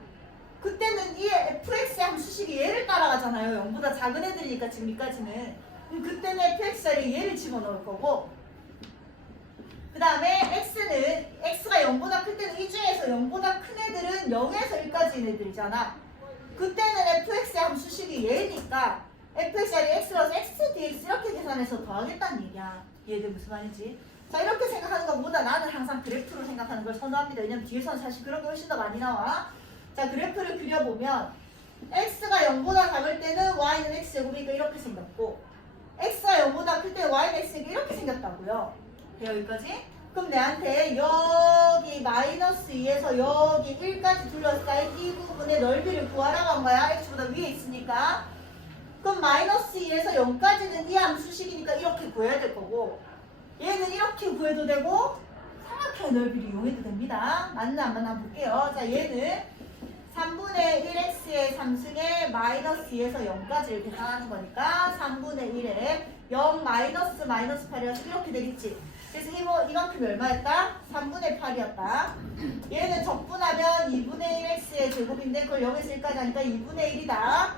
그때는 이 fx의 함수식이 얘를 따라가잖아요. 0보다 작은 애들이니까 지금 여기까지는. 그럼 그때는 fx 자리에 얘를 집어넣을 거고 그 다음에 x가 0보다 클 때는 이 중에서 0보다 큰 애들은 0에서 1까지인 애들이잖아. 그때는 fx의 함수식이 얘니까 fx 자리에 x라서 x dx 이렇게 계산해서 더하겠다는 얘기야. 얘들 무슨 말인지. 자, 이렇게 생각하는 것보다 나는 항상 그래프로 생각하는 걸 선호합니다. 왜냐면 뒤에서는 사실 그런 게 훨씬 더 많이 나와. 자, 그래프를 그려보면 x가 0보다 작을 때는 y는 x제곱이니까 이렇게 생겼고 x가 0보다 클 때는 y는 x제곱이 이렇게 생겼다고요. 돼요, 여기까지? 그럼 내한테 여기 마이너스 2에서 여기 1까지 둘러싸인 이 부분의 넓이를 구하라고 한 거야. x보다 위에 있으니까. 그럼 마이너스 2에서 0까지는 이 함수식이니까 이렇게 구해야 될 거고 얘는 이렇게 구해도 되고 삼각형의 넓이를 이용해도 됩니다. 맞나 안 맞나 볼게요. 자, 얘는 3분의 1x의 3승에 마이너스 2에서 0까지를 계산하는 거니까 3분의 1에 0 마이너스 8이라서 이렇게 되겠지. 그래서 이만큼이 얼마였다? 3분의 8이었다. 얘는 적분하면 2분의 1x의 제곱인데 그걸 0에서 1까지 하니까 2분의 1이다.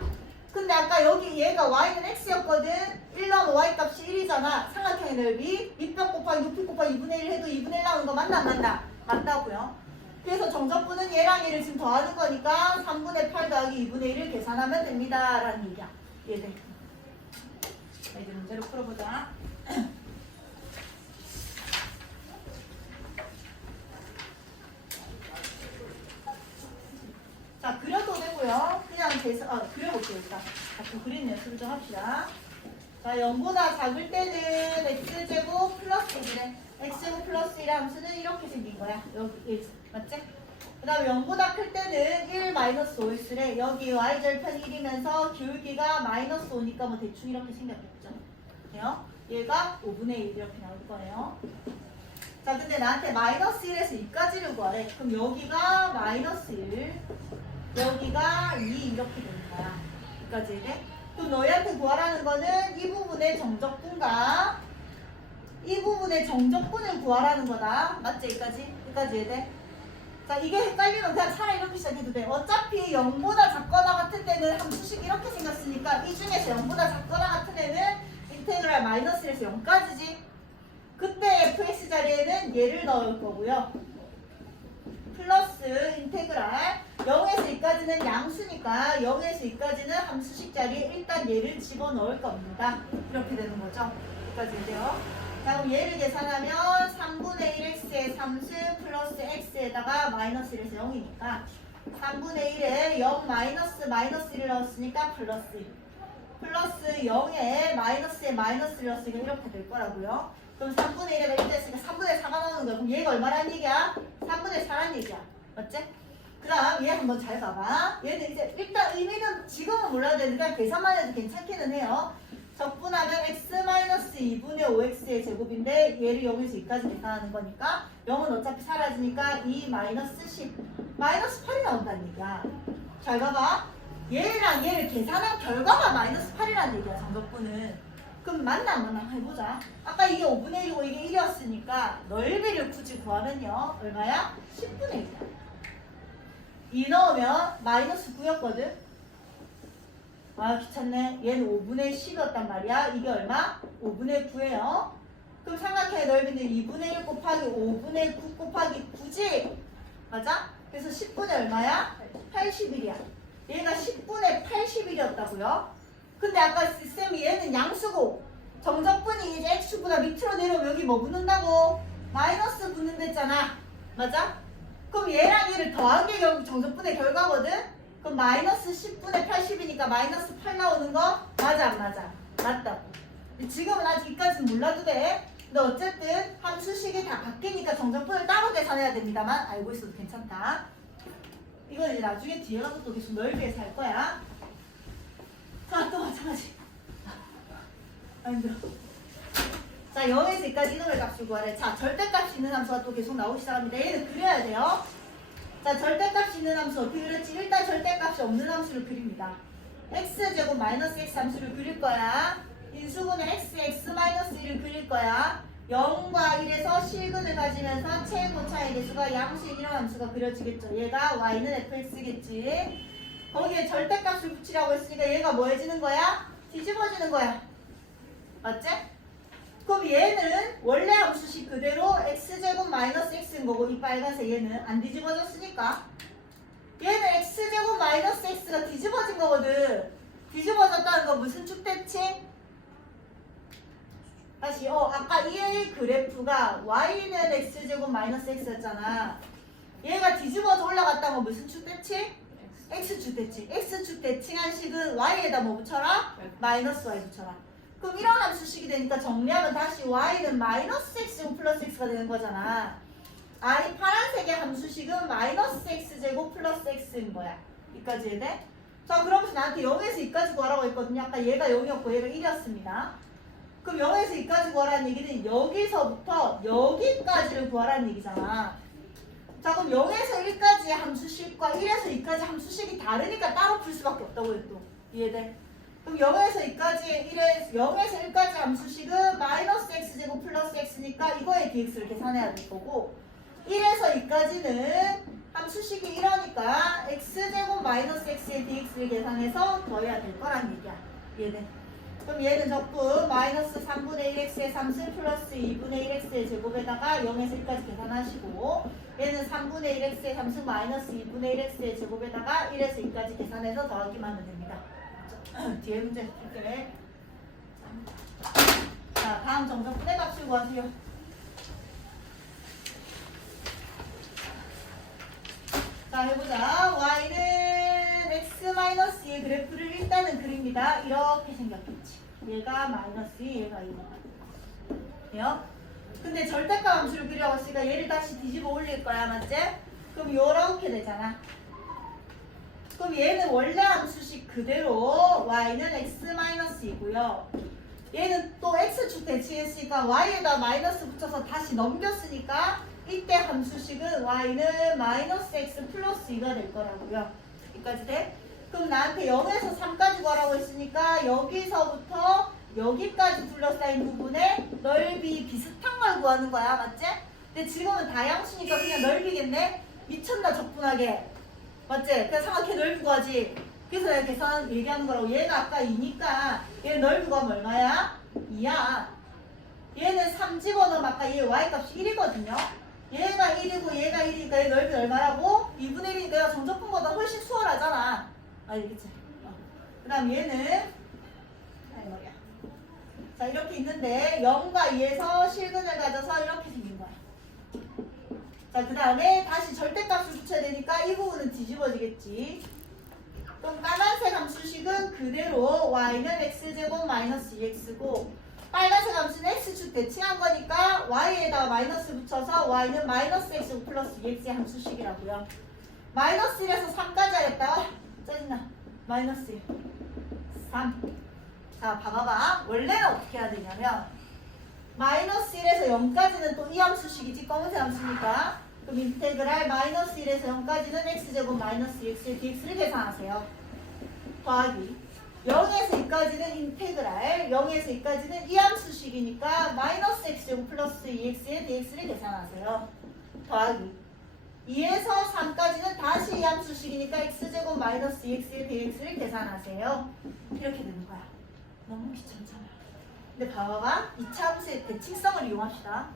근데 아까 여기 얘가 y는 x였거든. 1 넣으면 y 값이 1이잖아. 삼각형의 넓이 밑변 곱하기 높이 곱하기 2분의 1 해도 2분의 1 나오는 거 맞나 안 맞나? 맞다고요. 그래서 정적분은 얘랑 얘를 지금 더하는 거니까 3분의 8 더하기 2분의 1을 계산하면 됩니다. 라는 얘기야. 얘들. 자, 이제 문제를 풀어보자. 자, 그려도 되고요. 그냥 그려볼게요. 일단. 자꾸 그리는 연습을 좀 합시다. 자, 0보다 작을 때는 x제곱 플러스 1이래. x제곱 플러스 1의 함수는 이렇게 생긴 거야. 여기 1. 맞지? 그 다음에 0보다 클 때는 1 마이너스 5x래. 여기 y절편 1이면서 기울기가 마이너스 5니까 뭐 대충 이렇게 생겼겠죠. 그래요? 얘가 5분의 1 이렇게 나올 거예요. 자, 근데 나한테 마이너스 1에서 2까지를 구하래. 그럼 여기가 마이너스 1, 여기가 2 이렇게 되는 거야. 여기까지 돼? 그럼 너희한테 구하라는 거는 이 부분의 정적분과 이 부분의 정적분을 구하라는 거다. 맞지? 여기까지 해야 돼? 자, 이게 헷갈리면 그냥 차라리 이렇게 시작해도 돼. 어차피 0보다 작거나 같은 때는 함수식이 이렇게 생겼으니까 이 중에서 0보다 작거나 같은 애는 인테그랄 마이너스 1에서 0까지지. 그때 fx 자리에는 얘를 넣을 거고요. 플러스 인테그랄 0에서 2까지는 양수니까 0에서 2까지는 함수식 자리에 일단 얘를 집어넣을 겁니다. 이렇게 되는 거죠. 여기까지 돼요. 자, 그럼 얘를 계산하면 3분의 1x의 3승 플러스 x에다가 마이너스 1에서 0이니까 3분의 1에 0 마이너스 1을 넣었으니까 플러스 1 플러스 0에 마이너스에 마이너스를 넣었으니까 이렇게 될 거라고요. 그럼 3분의 1에가 1 됐으니까 3분의 4가 나오는 거야. 그럼 얘가 얼마란 얘기야? 3분의 4란 얘기야. 맞지? 그 다음 얘 한번 잘 봐봐. 얘는 이제 일단 의미는 지금은 몰라도 되니까 계산만 해도 괜찮기는 해요. 적분하면 x-2분의 5x의 제곱인데 얘를 0에서 2까지 계산하는 거니까 0은 어차피 사라지니까 2 마이너스 10 마이너스 8이 나온다는 얘기야. 잘 봐봐. 얘랑 얘를 계산한 결과가 마이너스 8이라는 얘기야. 정적분은. 그럼 맞나 안 맞나 해보자. 아까 이게 5분의 1이고 이게 1이었으니까 넓이를 굳이 구하면요 얼마야? 10분의 1이야. 2 넣으면 마이너스 9였거든. 아 귀찮네. 얘는 5분의 10이었단 말이야. 이게 얼마? 5분의 9예요. 그럼 삼각형의 넓이는 2분의 1 곱하기 5분의 9 곱하기 9지? 맞아? 그래서 10분의 얼마야? 81이야. 얘가 10분의 81이었다고요? 근데 아까 쌤이 얘는 양수고 정적분이 이제 x보다 밑으로 내려오면 여기 뭐 붙는다고? 마이너스 붙는댔잖아. 맞아? 그럼 얘랑 얘를 더한 게 결국 정적분의 결과거든? 그럼 마이너스 10분의 80이니까 마이너스 8 나오는 거? 맞아 안 맞아? 맞다고. 근데 지금은 아직 이까지는 몰라도 돼. 근데 어쨌든 함수식이 다 바뀌니까 정적분을 따로 계산해야 됩니다만 알고 있어도 괜찮다. 이건 이제 나중에 뒤에 가서 또 계속 넓게 살 거야. 자, 또 마찬가지. 아, 힘들어. 자, 0에서 2까지 이놈의 값을 구하래. 자, 절대값이 있는 함수가 또 계속 나오기 시작합니다. 얘는 그려야 돼요. 자, 절대값이 있는 함수 어떻게 그렸지? 일단 절대값이 없는 함수를 그립니다. x제곱 마이너스 x 함수를 그릴 거야. 인수분의 x 마이너스 1을 그릴 거야. 0과 1에서 실근을 가지면서 최고차의 개수가 양수인 이런 함수가 그려지겠죠. 얘가 y는 fx겠지. 거기에 절대값을 붙이라고 했으니까 얘가 뭐 해지는 거야? 뒤집어지는 거야. 맞지? 그럼 얘는 원래 함수식 그대로 x제곱 마이너스 x인 거고 이 빨간색 얘는 안 뒤집어졌으니까 얘는 x제곱 마이너스 x가 뒤집어진 거거든. 뒤집어졌다는 건 무슨 축대칭? 다시 아까 이 그래프가 y는 x제곱 마이너스 x였잖아. 얘가 뒤집어져 올라갔다는 건 무슨 축대칭? x축대칭. x축대칭한 식은 y에다 뭐 붙여라? 마이너스 y 붙여라. 그럼 이런 함수식이 되니까 정리하면 다시 y는 마이너스 x제곱 플러스 x가 되는 거잖아. 아, 이 파란색의 함수식은 마이너스 x제곱 플러스 x인 거야. 여기까지 해야 돼? 자, 그러면서 나한테 0에서 2까지 구하라고 했거든요. 아까 얘가 0이었고 얘가 1이었습니다. 그럼 0에서 2까지 구하라는 얘기는 여기서부터 여기까지를 구하라는 얘기잖아. 자, 그럼 0에서 1까지의 함수식과 1에서 2까지 함수식이 다르니까 따로 풀 수밖에 없다고 했또. 이해돼? 그럼 0에서 2까지 0에서 1까지 함수식은 마이너스 x제곱 플러스 x니까 이거의 dx를 계산해야 될 거고 1에서 2까지는 함수식이 이러니까 x제곱 마이너스 x의 dx를 계산해서 더해야 될 거란 얘기야. 이해돼? 그럼 얘는 적분 마이너스 3분의 1x의 3승 플러스 2분의 1x의 제곱에다가 0에서 1까지 계산하시고 얘는 3분의 1x의 3승 마이너스 2분의 1x의 제곱에다가 1에서 2까지 계산해서 더하기만 하면 됩니다. 뒤에 문제 풀게. 자, 다음 정적분의 값을 구하세요. 자, 해보자. y는 x-2의 그래프를 일단은 그립니다. 이렇게 생겼겠지. 얘가 마이너스 2, 얘가 2요. 근데 절대값 함수를 그리라고 했으니까 얘를 다시 뒤집어 올릴 거야, 맞지? 그럼 요렇게 되잖아. 그럼 얘는 원래 함수식 그대로 y는 x-2고요. 얘는 또 x축 대칭했으니까 y에다 마이너스 붙여서 다시 넘겼으니까 이때 함수식은 y는 마이너스 x 플러스 2가 될 거라고요. 여기까지 돼? 그럼 나한테 0에서 3까지 구하라고 했으니까 여기서부터 여기까지 둘러싸인 부분에 넓이 비슷한 걸 구하는 거야. 맞지? 근데 지금은 다양수니까 그냥 넓이겠네? 미쳤나 적분하게. 맞지? 그냥 삼각형 넓이 구하지. 그래서 내가 계산 얘기하는 거라고. 얘가 아까 2니까 얘 넓이 구하면 얼마야? 2야. 얘는 3 집어넣으면 아까 얘 y값이 1이거든요. 얘가 1이고 얘가 1이니까 얘 넓이 얼마라고? 2분의 1이니까 얘가 정적분보다 훨씬 수월하잖아. 알겠지? 그 다음 얘는 자, 이렇게 있는데 0과 2에서 실근을 가져서 이렇게 생긴 거야. 자, 그 다음에 다시 절대값을 붙여야 되니까 이 부분은 뒤집어지겠지. 그럼 까만색 함수식은 그대로 y는 x제곱 마이너스 2x고 빨간색 함수는 x축 대칭한 거니까 y에다가 마이너스 붙여서 y는 마이너스 x 플러스 2x의 함수식이라고요. 마이너스 1에서 3까지 하겠다. 짜증나. 마이너스 1. 3. 자, 봐봐봐. 원래는 어떻게 해야 되냐면 마이너스 1에서 0까지는 또 이 함수식이지. 검은색 함수니까. 그럼 인테그랄 마이너스 1에서 0까지는 x제곱 마이너스 2x의 dx를 계산하세요. 더하기 0에서 2까지는 인테그랄 0에서 2까지는 이 함수식이니까 마이너스 x제곱 플러스 2x의 dx를 계산하세요. 더하기 2에서 3까지는 다시 이 함수식이니까 x제곱 마이너스 2x의 dx를 계산하세요. 이렇게 되는 거야. 너무 귀찮잖아. 근데 봐봐봐. 2차 함수의 대칭성을 이용합시다.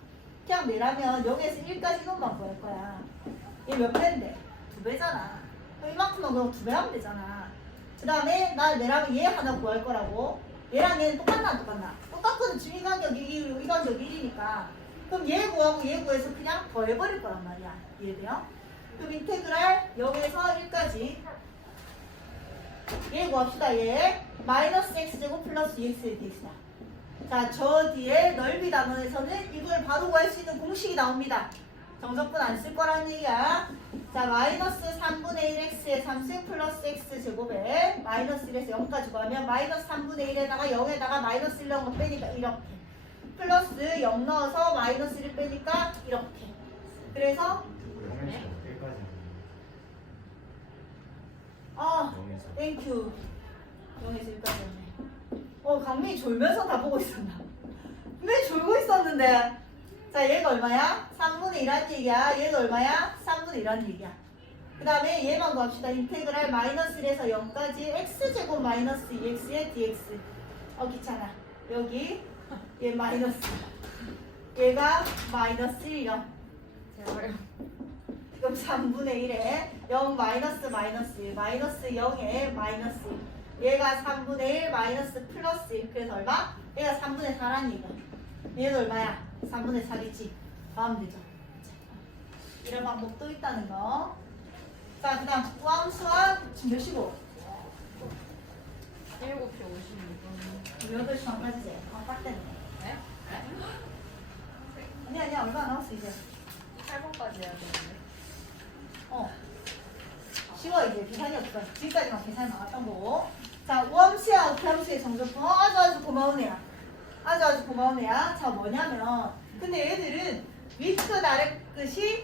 그냥 내라면 0에서 1까지 이것만 구할 거야. 얘 몇 배인데? 2배잖아. 그럼 이만큼만 그럼 2배 하면 되잖아. 그 다음에 나 내라면 얘 하나 구할 거라고. 얘랑 얘는 똑같나 안 똑같나? 똑같거든. 지금 이 간격이 2이고 이 간격이 1이니까. 그럼 얘 구하고 얘 구해서 그냥 더해버릴 거란 말이야. 이해돼요? 그럼 인테그랄 0에서 1까지 얘 구합시다. 얘 마이너스 x제곱 플러스 2x의 dx다. 자, 저 뒤에 넓이 단원에서는 이걸 바로 구할 수 있는 공식이 나옵니다. 정적분 안 쓸 거라는 얘기야. 자, 마이너스 3분의 1x의 3승 플러스 x제곱에 마이너스 1에서 0까지 구하면 마이너스 3분의 1에다가 0에다가 마이너스 1 넣은 거 빼니까 이렇게 플러스 0 넣어서 마이너스 1 빼니까 이렇게. 그래서 0에서 1까지. 아 0에서. 땡큐 0에서 1까지였네. 강민이 졸면서 다 보고 있었나? 분명히 졸고 있었는데. 자, 얘가 얼마야? 3분의 1한 얘기야. 얘가 얼마야? 3분의 1한 얘기야. 그 다음에 얘만 구합시다. 인테그랄 마이너스 1에서 0까지 x제곱 마이너스 2x의 dx. 귀찮아. 여기 얘 마이너스, 얘가 마이너스 1이요. 제발요. 그럼 3분의 1에 0 마이너스 마이너스 1 마이너스 0에 마이너스 1. 얘가 3분의 1 마이너스 플러스 1. 그래서 얼마? 얘가 3분의 4라는 얘기야. 얘는 얼마야? 3분의 4겠지. 나오면 되죠. 이런 방법도 있다는 거. 자, 그 다음 우함수함 지금 몇 시고? 7시 56분. 우리 8시 반까지지? 딱 됐네. 네? 아니야 얼마 안 남았어 이제. 8번까지 해야 되는데. 쉬워 이제 계산이 없어. 지금까지만 계산이 나왔던 거고. 자, 우함수와 우함수의 정적분. 아주 고마운 애야. 아주 고마운 애야. 자, 뭐냐면 근데 얘들은 윗끝 아래끝이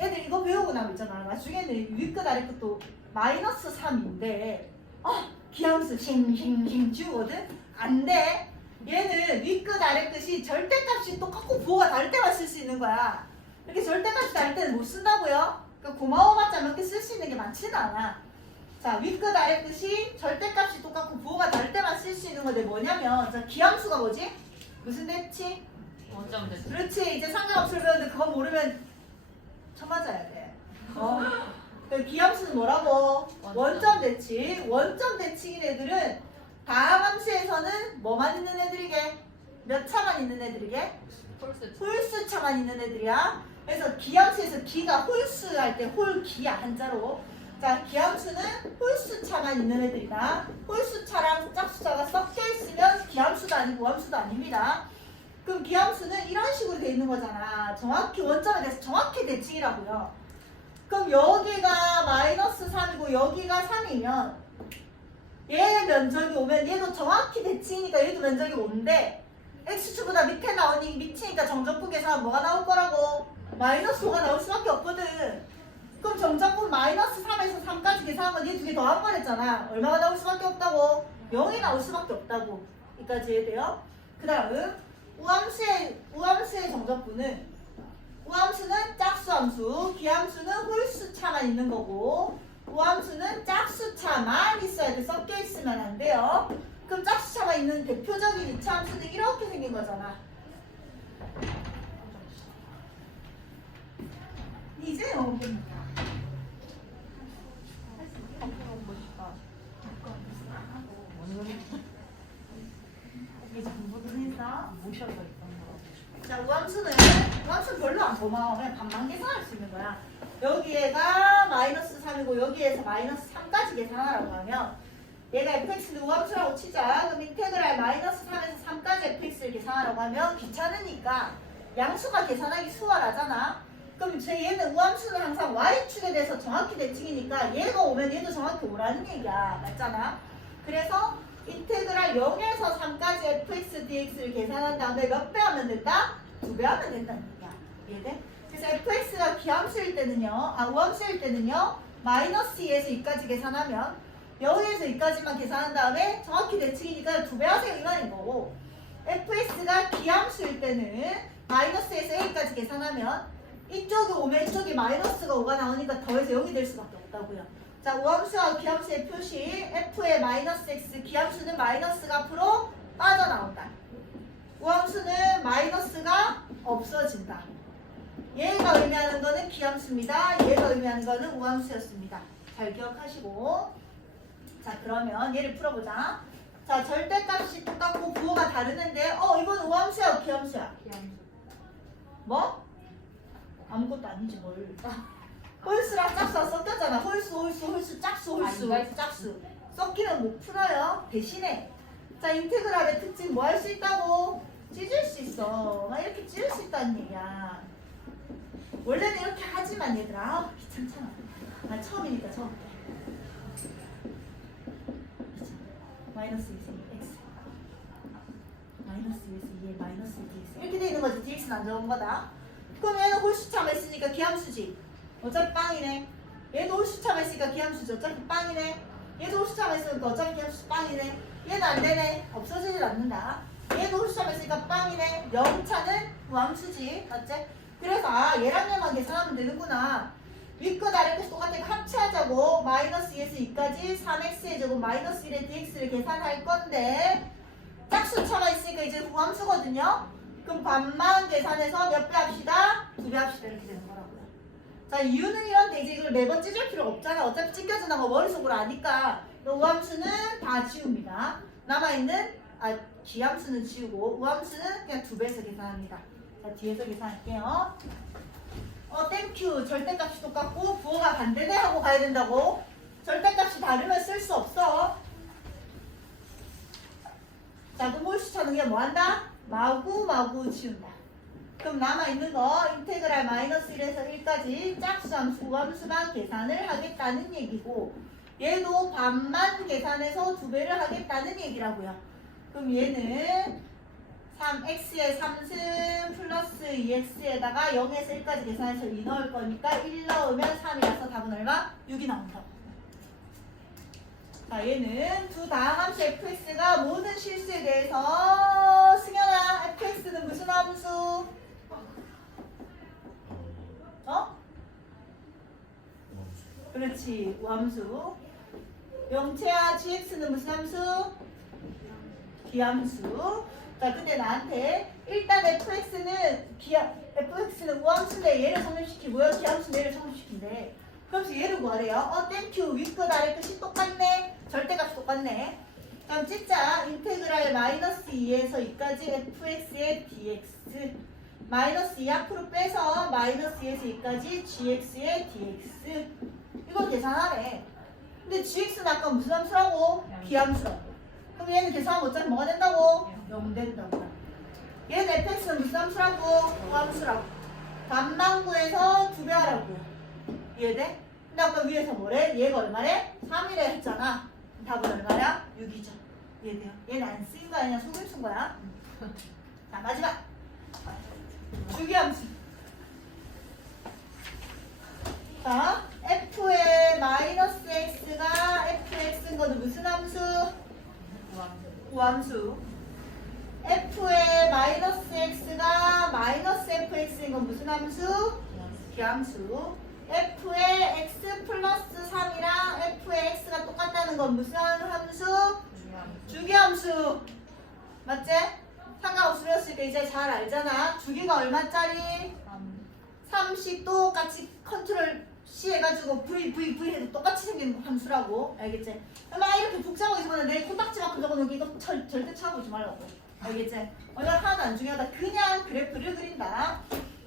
얘들 이거 배우고 나면 있잖아. 나중에는 윗끝 아래끝도 마이너스 3인데 기함수 싱 지우거든? 안 돼. 얘는 윗끝 아래끝이 절대값이 똑같고 부호가 다를 때만 쓸 수 있는 거야. 이렇게 절대값이 다를 때는 못 쓴다고요? 그러니까 고마워봤자 몇 개 쓸 수 있는 게 많지는 않아. 자, 윗끝 아래끝이 절대값이 똑같고 부호가 다를 때만 쓸 수 있는 건데 뭐냐면 자, 기함수가 뭐지? 무슨 대치? 원점 됐어. 그렇지. 이제 상관없을 배웠는데 그거 모르면 쳐맞아야 돼. 그 기함수는 뭐라고? 원점 대치. 원점 대치인 애들은 다항 함수에서는 뭐만 있는 애들이게? 몇 차만 있는 애들이게? 폴스. 홀수 차만 있는 애들이야. 그래서 기함수에서 기가 홀수 할 때 홀기야 한자로. 자, 기함수는 홀수 차만 있는 애들이다. 홀수 차랑 짝수차가 섞여 있으면 기함수도 아니고 우함수도 아닙니다. 그럼 기함수는 이런 식으로 돼 있는 거잖아. 정확히 원점에 대해서 정확히 대칭이라고요. 그럼 여기가 마이너스 3이고 여기가 3이면 얘 면적이 오면 얘도 정확히 대칭이니까 얘도 면적이 5인데 x축보다 밑에 나오니 밑이니까 정적분 계산하면 뭐가 나올 거라고? 마이너스 5가 나올 수밖에 없거든. 그럼 정적분 마이너스 3에서 3까지 계산하면 얘 두 개 더한 번 했잖아. 얼마가 나올 수밖에 없다고? 0이 나올 수밖에 없다고. 여기까지 해야 돼요. 그 다음 우함수의 정적분은 우함수는 짝수함수, 기함수는 홀수차만 있는 거고 우함수는 짝수차만 있어야 돼. 섞여 있으면 안 돼요. 그럼 짝수차만 있는 대표적인 2차 함수는 이렇게 생긴 거잖아. 이제 영어입니다. 이게 전부는 했다. 모셔서 있던 거. 자, 우함수는 별로 안 고마워. 그냥 반만 계산할 수 있는 거야. 여기에가 마이너스 3이고 여기에서 마이너스 3까지 계산하라고 하면 얘가 fx는 우함수라고 치자. 그럼 인테그랄 마이너스 3에서 3까지 fx를 계산하라고 하면 귀찮으니까 양수가 계산하기 수월하잖아. 그럼 얘는 우함수는 항상 y축에 대해서 정확히 대칭이니까 얘가 오면 얘도 정확히 오라는 얘기야. 맞잖아. 그래서 인테그랄 0에서 3까지 fx dx를 계산한 다음에 몇 배 하면 된다? 2배 하면 된다는 얘기야. 이해돼? 그래서 fx가 기함수일 때는요, 우함수일 때는요, 마이너스 2에서 2까지 계산하면 0에서 2까지만 계산한 다음에 정확히 대칭이니까 2배 하세요 이 말인 거고, fx가 기함수일 때는 마이너스에서 a까지 계산하면 이쪽이 오면 이쪽이 마이너스가 5가 나오니까 더해서 0이 될 수밖에 없다고요. 자, 우함수와 기함수의 표시 f의 마이너스 x, 기함수는 마이너스가 앞으로 빠져나온다. 우함수는 마이너스가 없어진다. 얘가 의미하는 거는 기함수입니다. 얘가 의미하는 거는 우함수였습니다. 잘 기억하시고. 자, 그러면 얘를 풀어보자. 자, 절대값이 똑같고 부호가 다르는데 이건 우함수야, 기함수야? 기함수. 뭐? 아무것도 아니지 뭘. 홀수랑 짝수가 섞였잖아. 홀수, 짝수. 섞이면 못 풀어요. 대신에 자, 인테그랄의 특징 뭐 할 수 있다고? 찢을 수 있어. 막 이렇게 찢을 수 있다는 얘기야. 원래는 이렇게 하지만 얘들아 귀찮잖아. 처음이니까 처음. 마이너스 2에서 x 마이너스 2에서 2에 마이너스 dx 이렇게 돼 있는 거지. dx는 안 적은 거다. 그럼 얘는 홀수참 했으니까 기함수지. 어차피 빵이네. 얘도 홀수참 했으니까 기함수지. 어차피 빵이네. 얘도 홀수참 했으니까 어차피 기함수 빵이네. 얘는 안 되네. 없어지질 않는다. 얘도 홀수참 했으니까 빵이네. 0차는 우함수지. 맞지? 그래서 얘랑 얘만 계산하면 되는구나. 윗끝 아래끝이 똑같으니까 합체하자고. 마이너스 2에서 2까지 3x의 제곱 마이너스 1의 dx를 계산할 건데 짝수차가 있으니까 이제 우함수거든요. 그럼 반만 계산해서 몇 배 합시다? 2배 합시다. 이렇게 되는 거라고요. 자, 이유는 이런데 이제 이걸 매번 찢을 필요 없잖아. 어차피 찢겨지는 거 머릿속으로 아니까 우함수는 다 지웁니다. 남아있는 기함수는 지우고 우함수는 그냥 2배에서 계산합니다. 자, 뒤에서 계산할게요. 땡큐. 절대값이 똑같고 부호가 반대네 하고 가야 된다고. 절대값이 다르면 쓸 수 없어. 자, 그럼 홀수 찾는 게 뭐한다? 마구 지운다. 그럼 남아있는 거 인테그랄 마이너스 1에서 1까지 짝수함수, 우함수만 계산을 하겠다는 얘기고 얘도 반만 계산해서 2배를 하겠다는 얘기라고요. 그럼 얘는 3x의 3승 플러스 2x에다가 0에서 1까지 계산해서 2 넣을 거니까 1 넣으면 3이라서 답은 얼마? 6이 나온다고. 자, 얘는 두 다항함수 fx가 모든 실수에 대해서 승현아, fx는 무슨 함수? 그렇지, 우함수. 영채야, gx는 무슨 함수? 기함수. 자, 근데 나한테 일단 fx는 우함수인데 얘를 성립시키고요. 기함수인데 얘를 성립시킨대. 그래서 얘를 구하래요. 땡큐. 윗끝 아래끝이 똑같네. 절대값이 똑같네. 그럼 진짜 인테그랄 마이너스 2에서 2까지 fx의 dx 마이너스 2 앞으로 빼서 마이너스 2에서 2까지 gx의 dx 이걸 계산하래. 근데 gx는 아까 무슨 함수라고? 기함수라고. 그럼 얘는 계산하면 어차피 뭐가 된다고? 0 된다고. 얘는 fx는 무슨 함수라고? 함수라고. 반만 구해서 2배 하라고. 이해돼? 근데 아까 위에서 뭐래? 얘가 얼마래? 3이래 했잖아. 답은 얼마야? 6이죠. 이해돼요? 얘는 안 쓰인 거 아니야? 속임 쓴 거야? 자, 마지막. 주기함수. 자, f의 마이너스 x가 fx인 거는 무슨 함수? 우함수. f의 마이너스 x가 마이너스 fx인 건 무슨 함수? 기함수. f의 x 플러스 3이랑 f의 x가 똑같다는 건 무슨 함수? 주기함수. 맞지? 상관없으면으니까 이제 잘 알잖아. 주기가 얼마짜리? 30 똑같이 컨트롤 C 해가지고 V 해도 똑같이 생긴 함수라고. 알겠지? 막 이렇게 복잡하게 적어놓으면 내 코딱지만큼 적어놓으면 이거 절대 찾아보지 말라고. 알겠지? 이건 하나도 안 중요하다. 그냥 그래프를 그린다.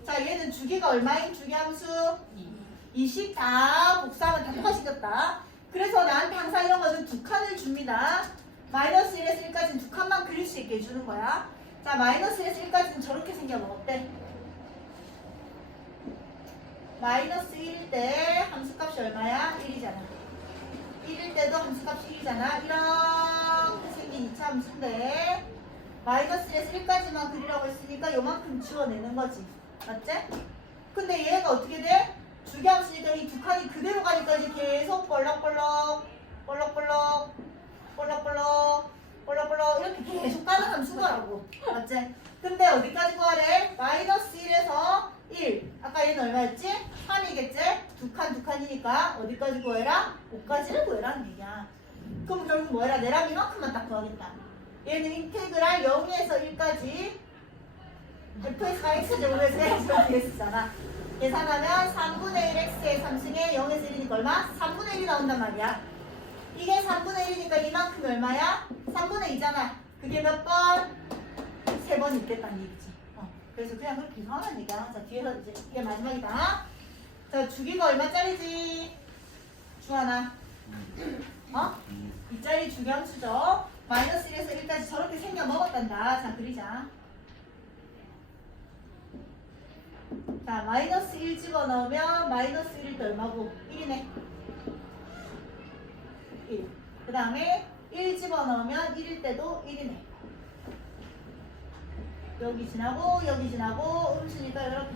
자, 얘는 주기가 얼마인 주기함수? 20 다 복사하면 다 똑같이 생겼다. 그래서 나한테 항상 이런 거는 두 칸을 줍니다. 마이너스 1에서 1까지는 두 칸만 그릴 수 있게 해주는 거야. 자, 마이너스 1에서 1까지는 저렇게 생겨면 어때? 마이너스 1일 때 함수값이 얼마야? 1이잖아. 1일 때도 함수값이 1이잖아. 이렇게 생긴 2차 함수인데 마이너스 1에서 1까지만 그리라고 했으니까 요만큼 지워내는 거지. 맞지? 근데 얘가 어떻게 돼? 주기함수니까 이 두 칸이 그대로 가니까 이제 계속 볼록볼록 이렇게 계속 가는 함수더라고. 맞지? 근데 어디까지 구하래? 마이너스 1에서 1. 아까 얘는 얼마였지? 3이겠지? 두 칸이니까 어디까지 구해라? 5까지를 구해라는 얘기야. 그럼 결국 뭐해라? 내랑 이만큼만 딱 구하겠다. 얘는 인테그랄 0에서 1까지 fx가 x제곱에서 x가 dx잖아. 계산하면 3분의 1x의 3승에 0에서 1이니까 얼마? 3분의 1이 나온단 말이야. 이게 3분의 1이니까 이만큼이 얼마야? 3분의 2잖아. 그게 몇 번? 3번 있겠다는 얘기지. 그래서 그냥 그렇게 계산하는 얘기야. 자, 뒤에서 이제 이게 마지막이다. 자, 주기가 얼마짜리지? 주하나. 어? 2짜리 주기함수죠. 마이너스 1에서 1까지 저렇게 생겨 먹었단다. 자, 그리자. 자, 마이너스 1 집어넣으면 마이너스 1일 때 얼마고? 1이네. 1. 그 다음에 1 집어넣으면 1일 때도 1이네. 여기 지나고 여기 지나고 음수니까 이렇게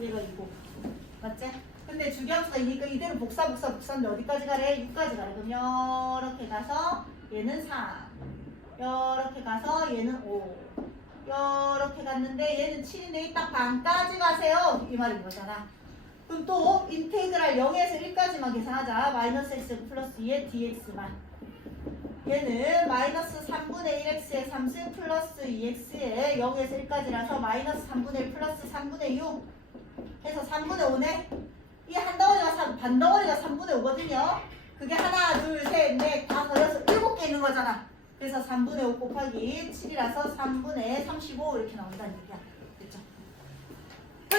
얘가 2고 맞지? 근데 주기함수가 있으니까 이대로 복사인데 어디까지 가래? 6까지 가래. 그럼 이렇게 가서 얘는 3 이렇게 가서 얘는 5 이렇게 갔는데 얘는 7인데 딱 반까지 가세요 이 말인 거잖아. 그럼 또 인테그랄 0에서 1까지만 계산하자. 마이너스 x 플러스 2의 dx만. 얘는 마이너스 3분의 1x의 3승 플러스 2x의 0에서 1까지라서 마이너스 3분의 1 플러스 3분의 6 해서 3분의 5네. 이 한 덩어리가 반덩어리가 3분의 5거든요. 그게 하나 둘셋넷 다 더해서 7개 있는 거잖아. 그래서 3분의 5 곱하기 7이라서 3분의 35 이렇게 나온다는 얘기야. 됐죠? 끝!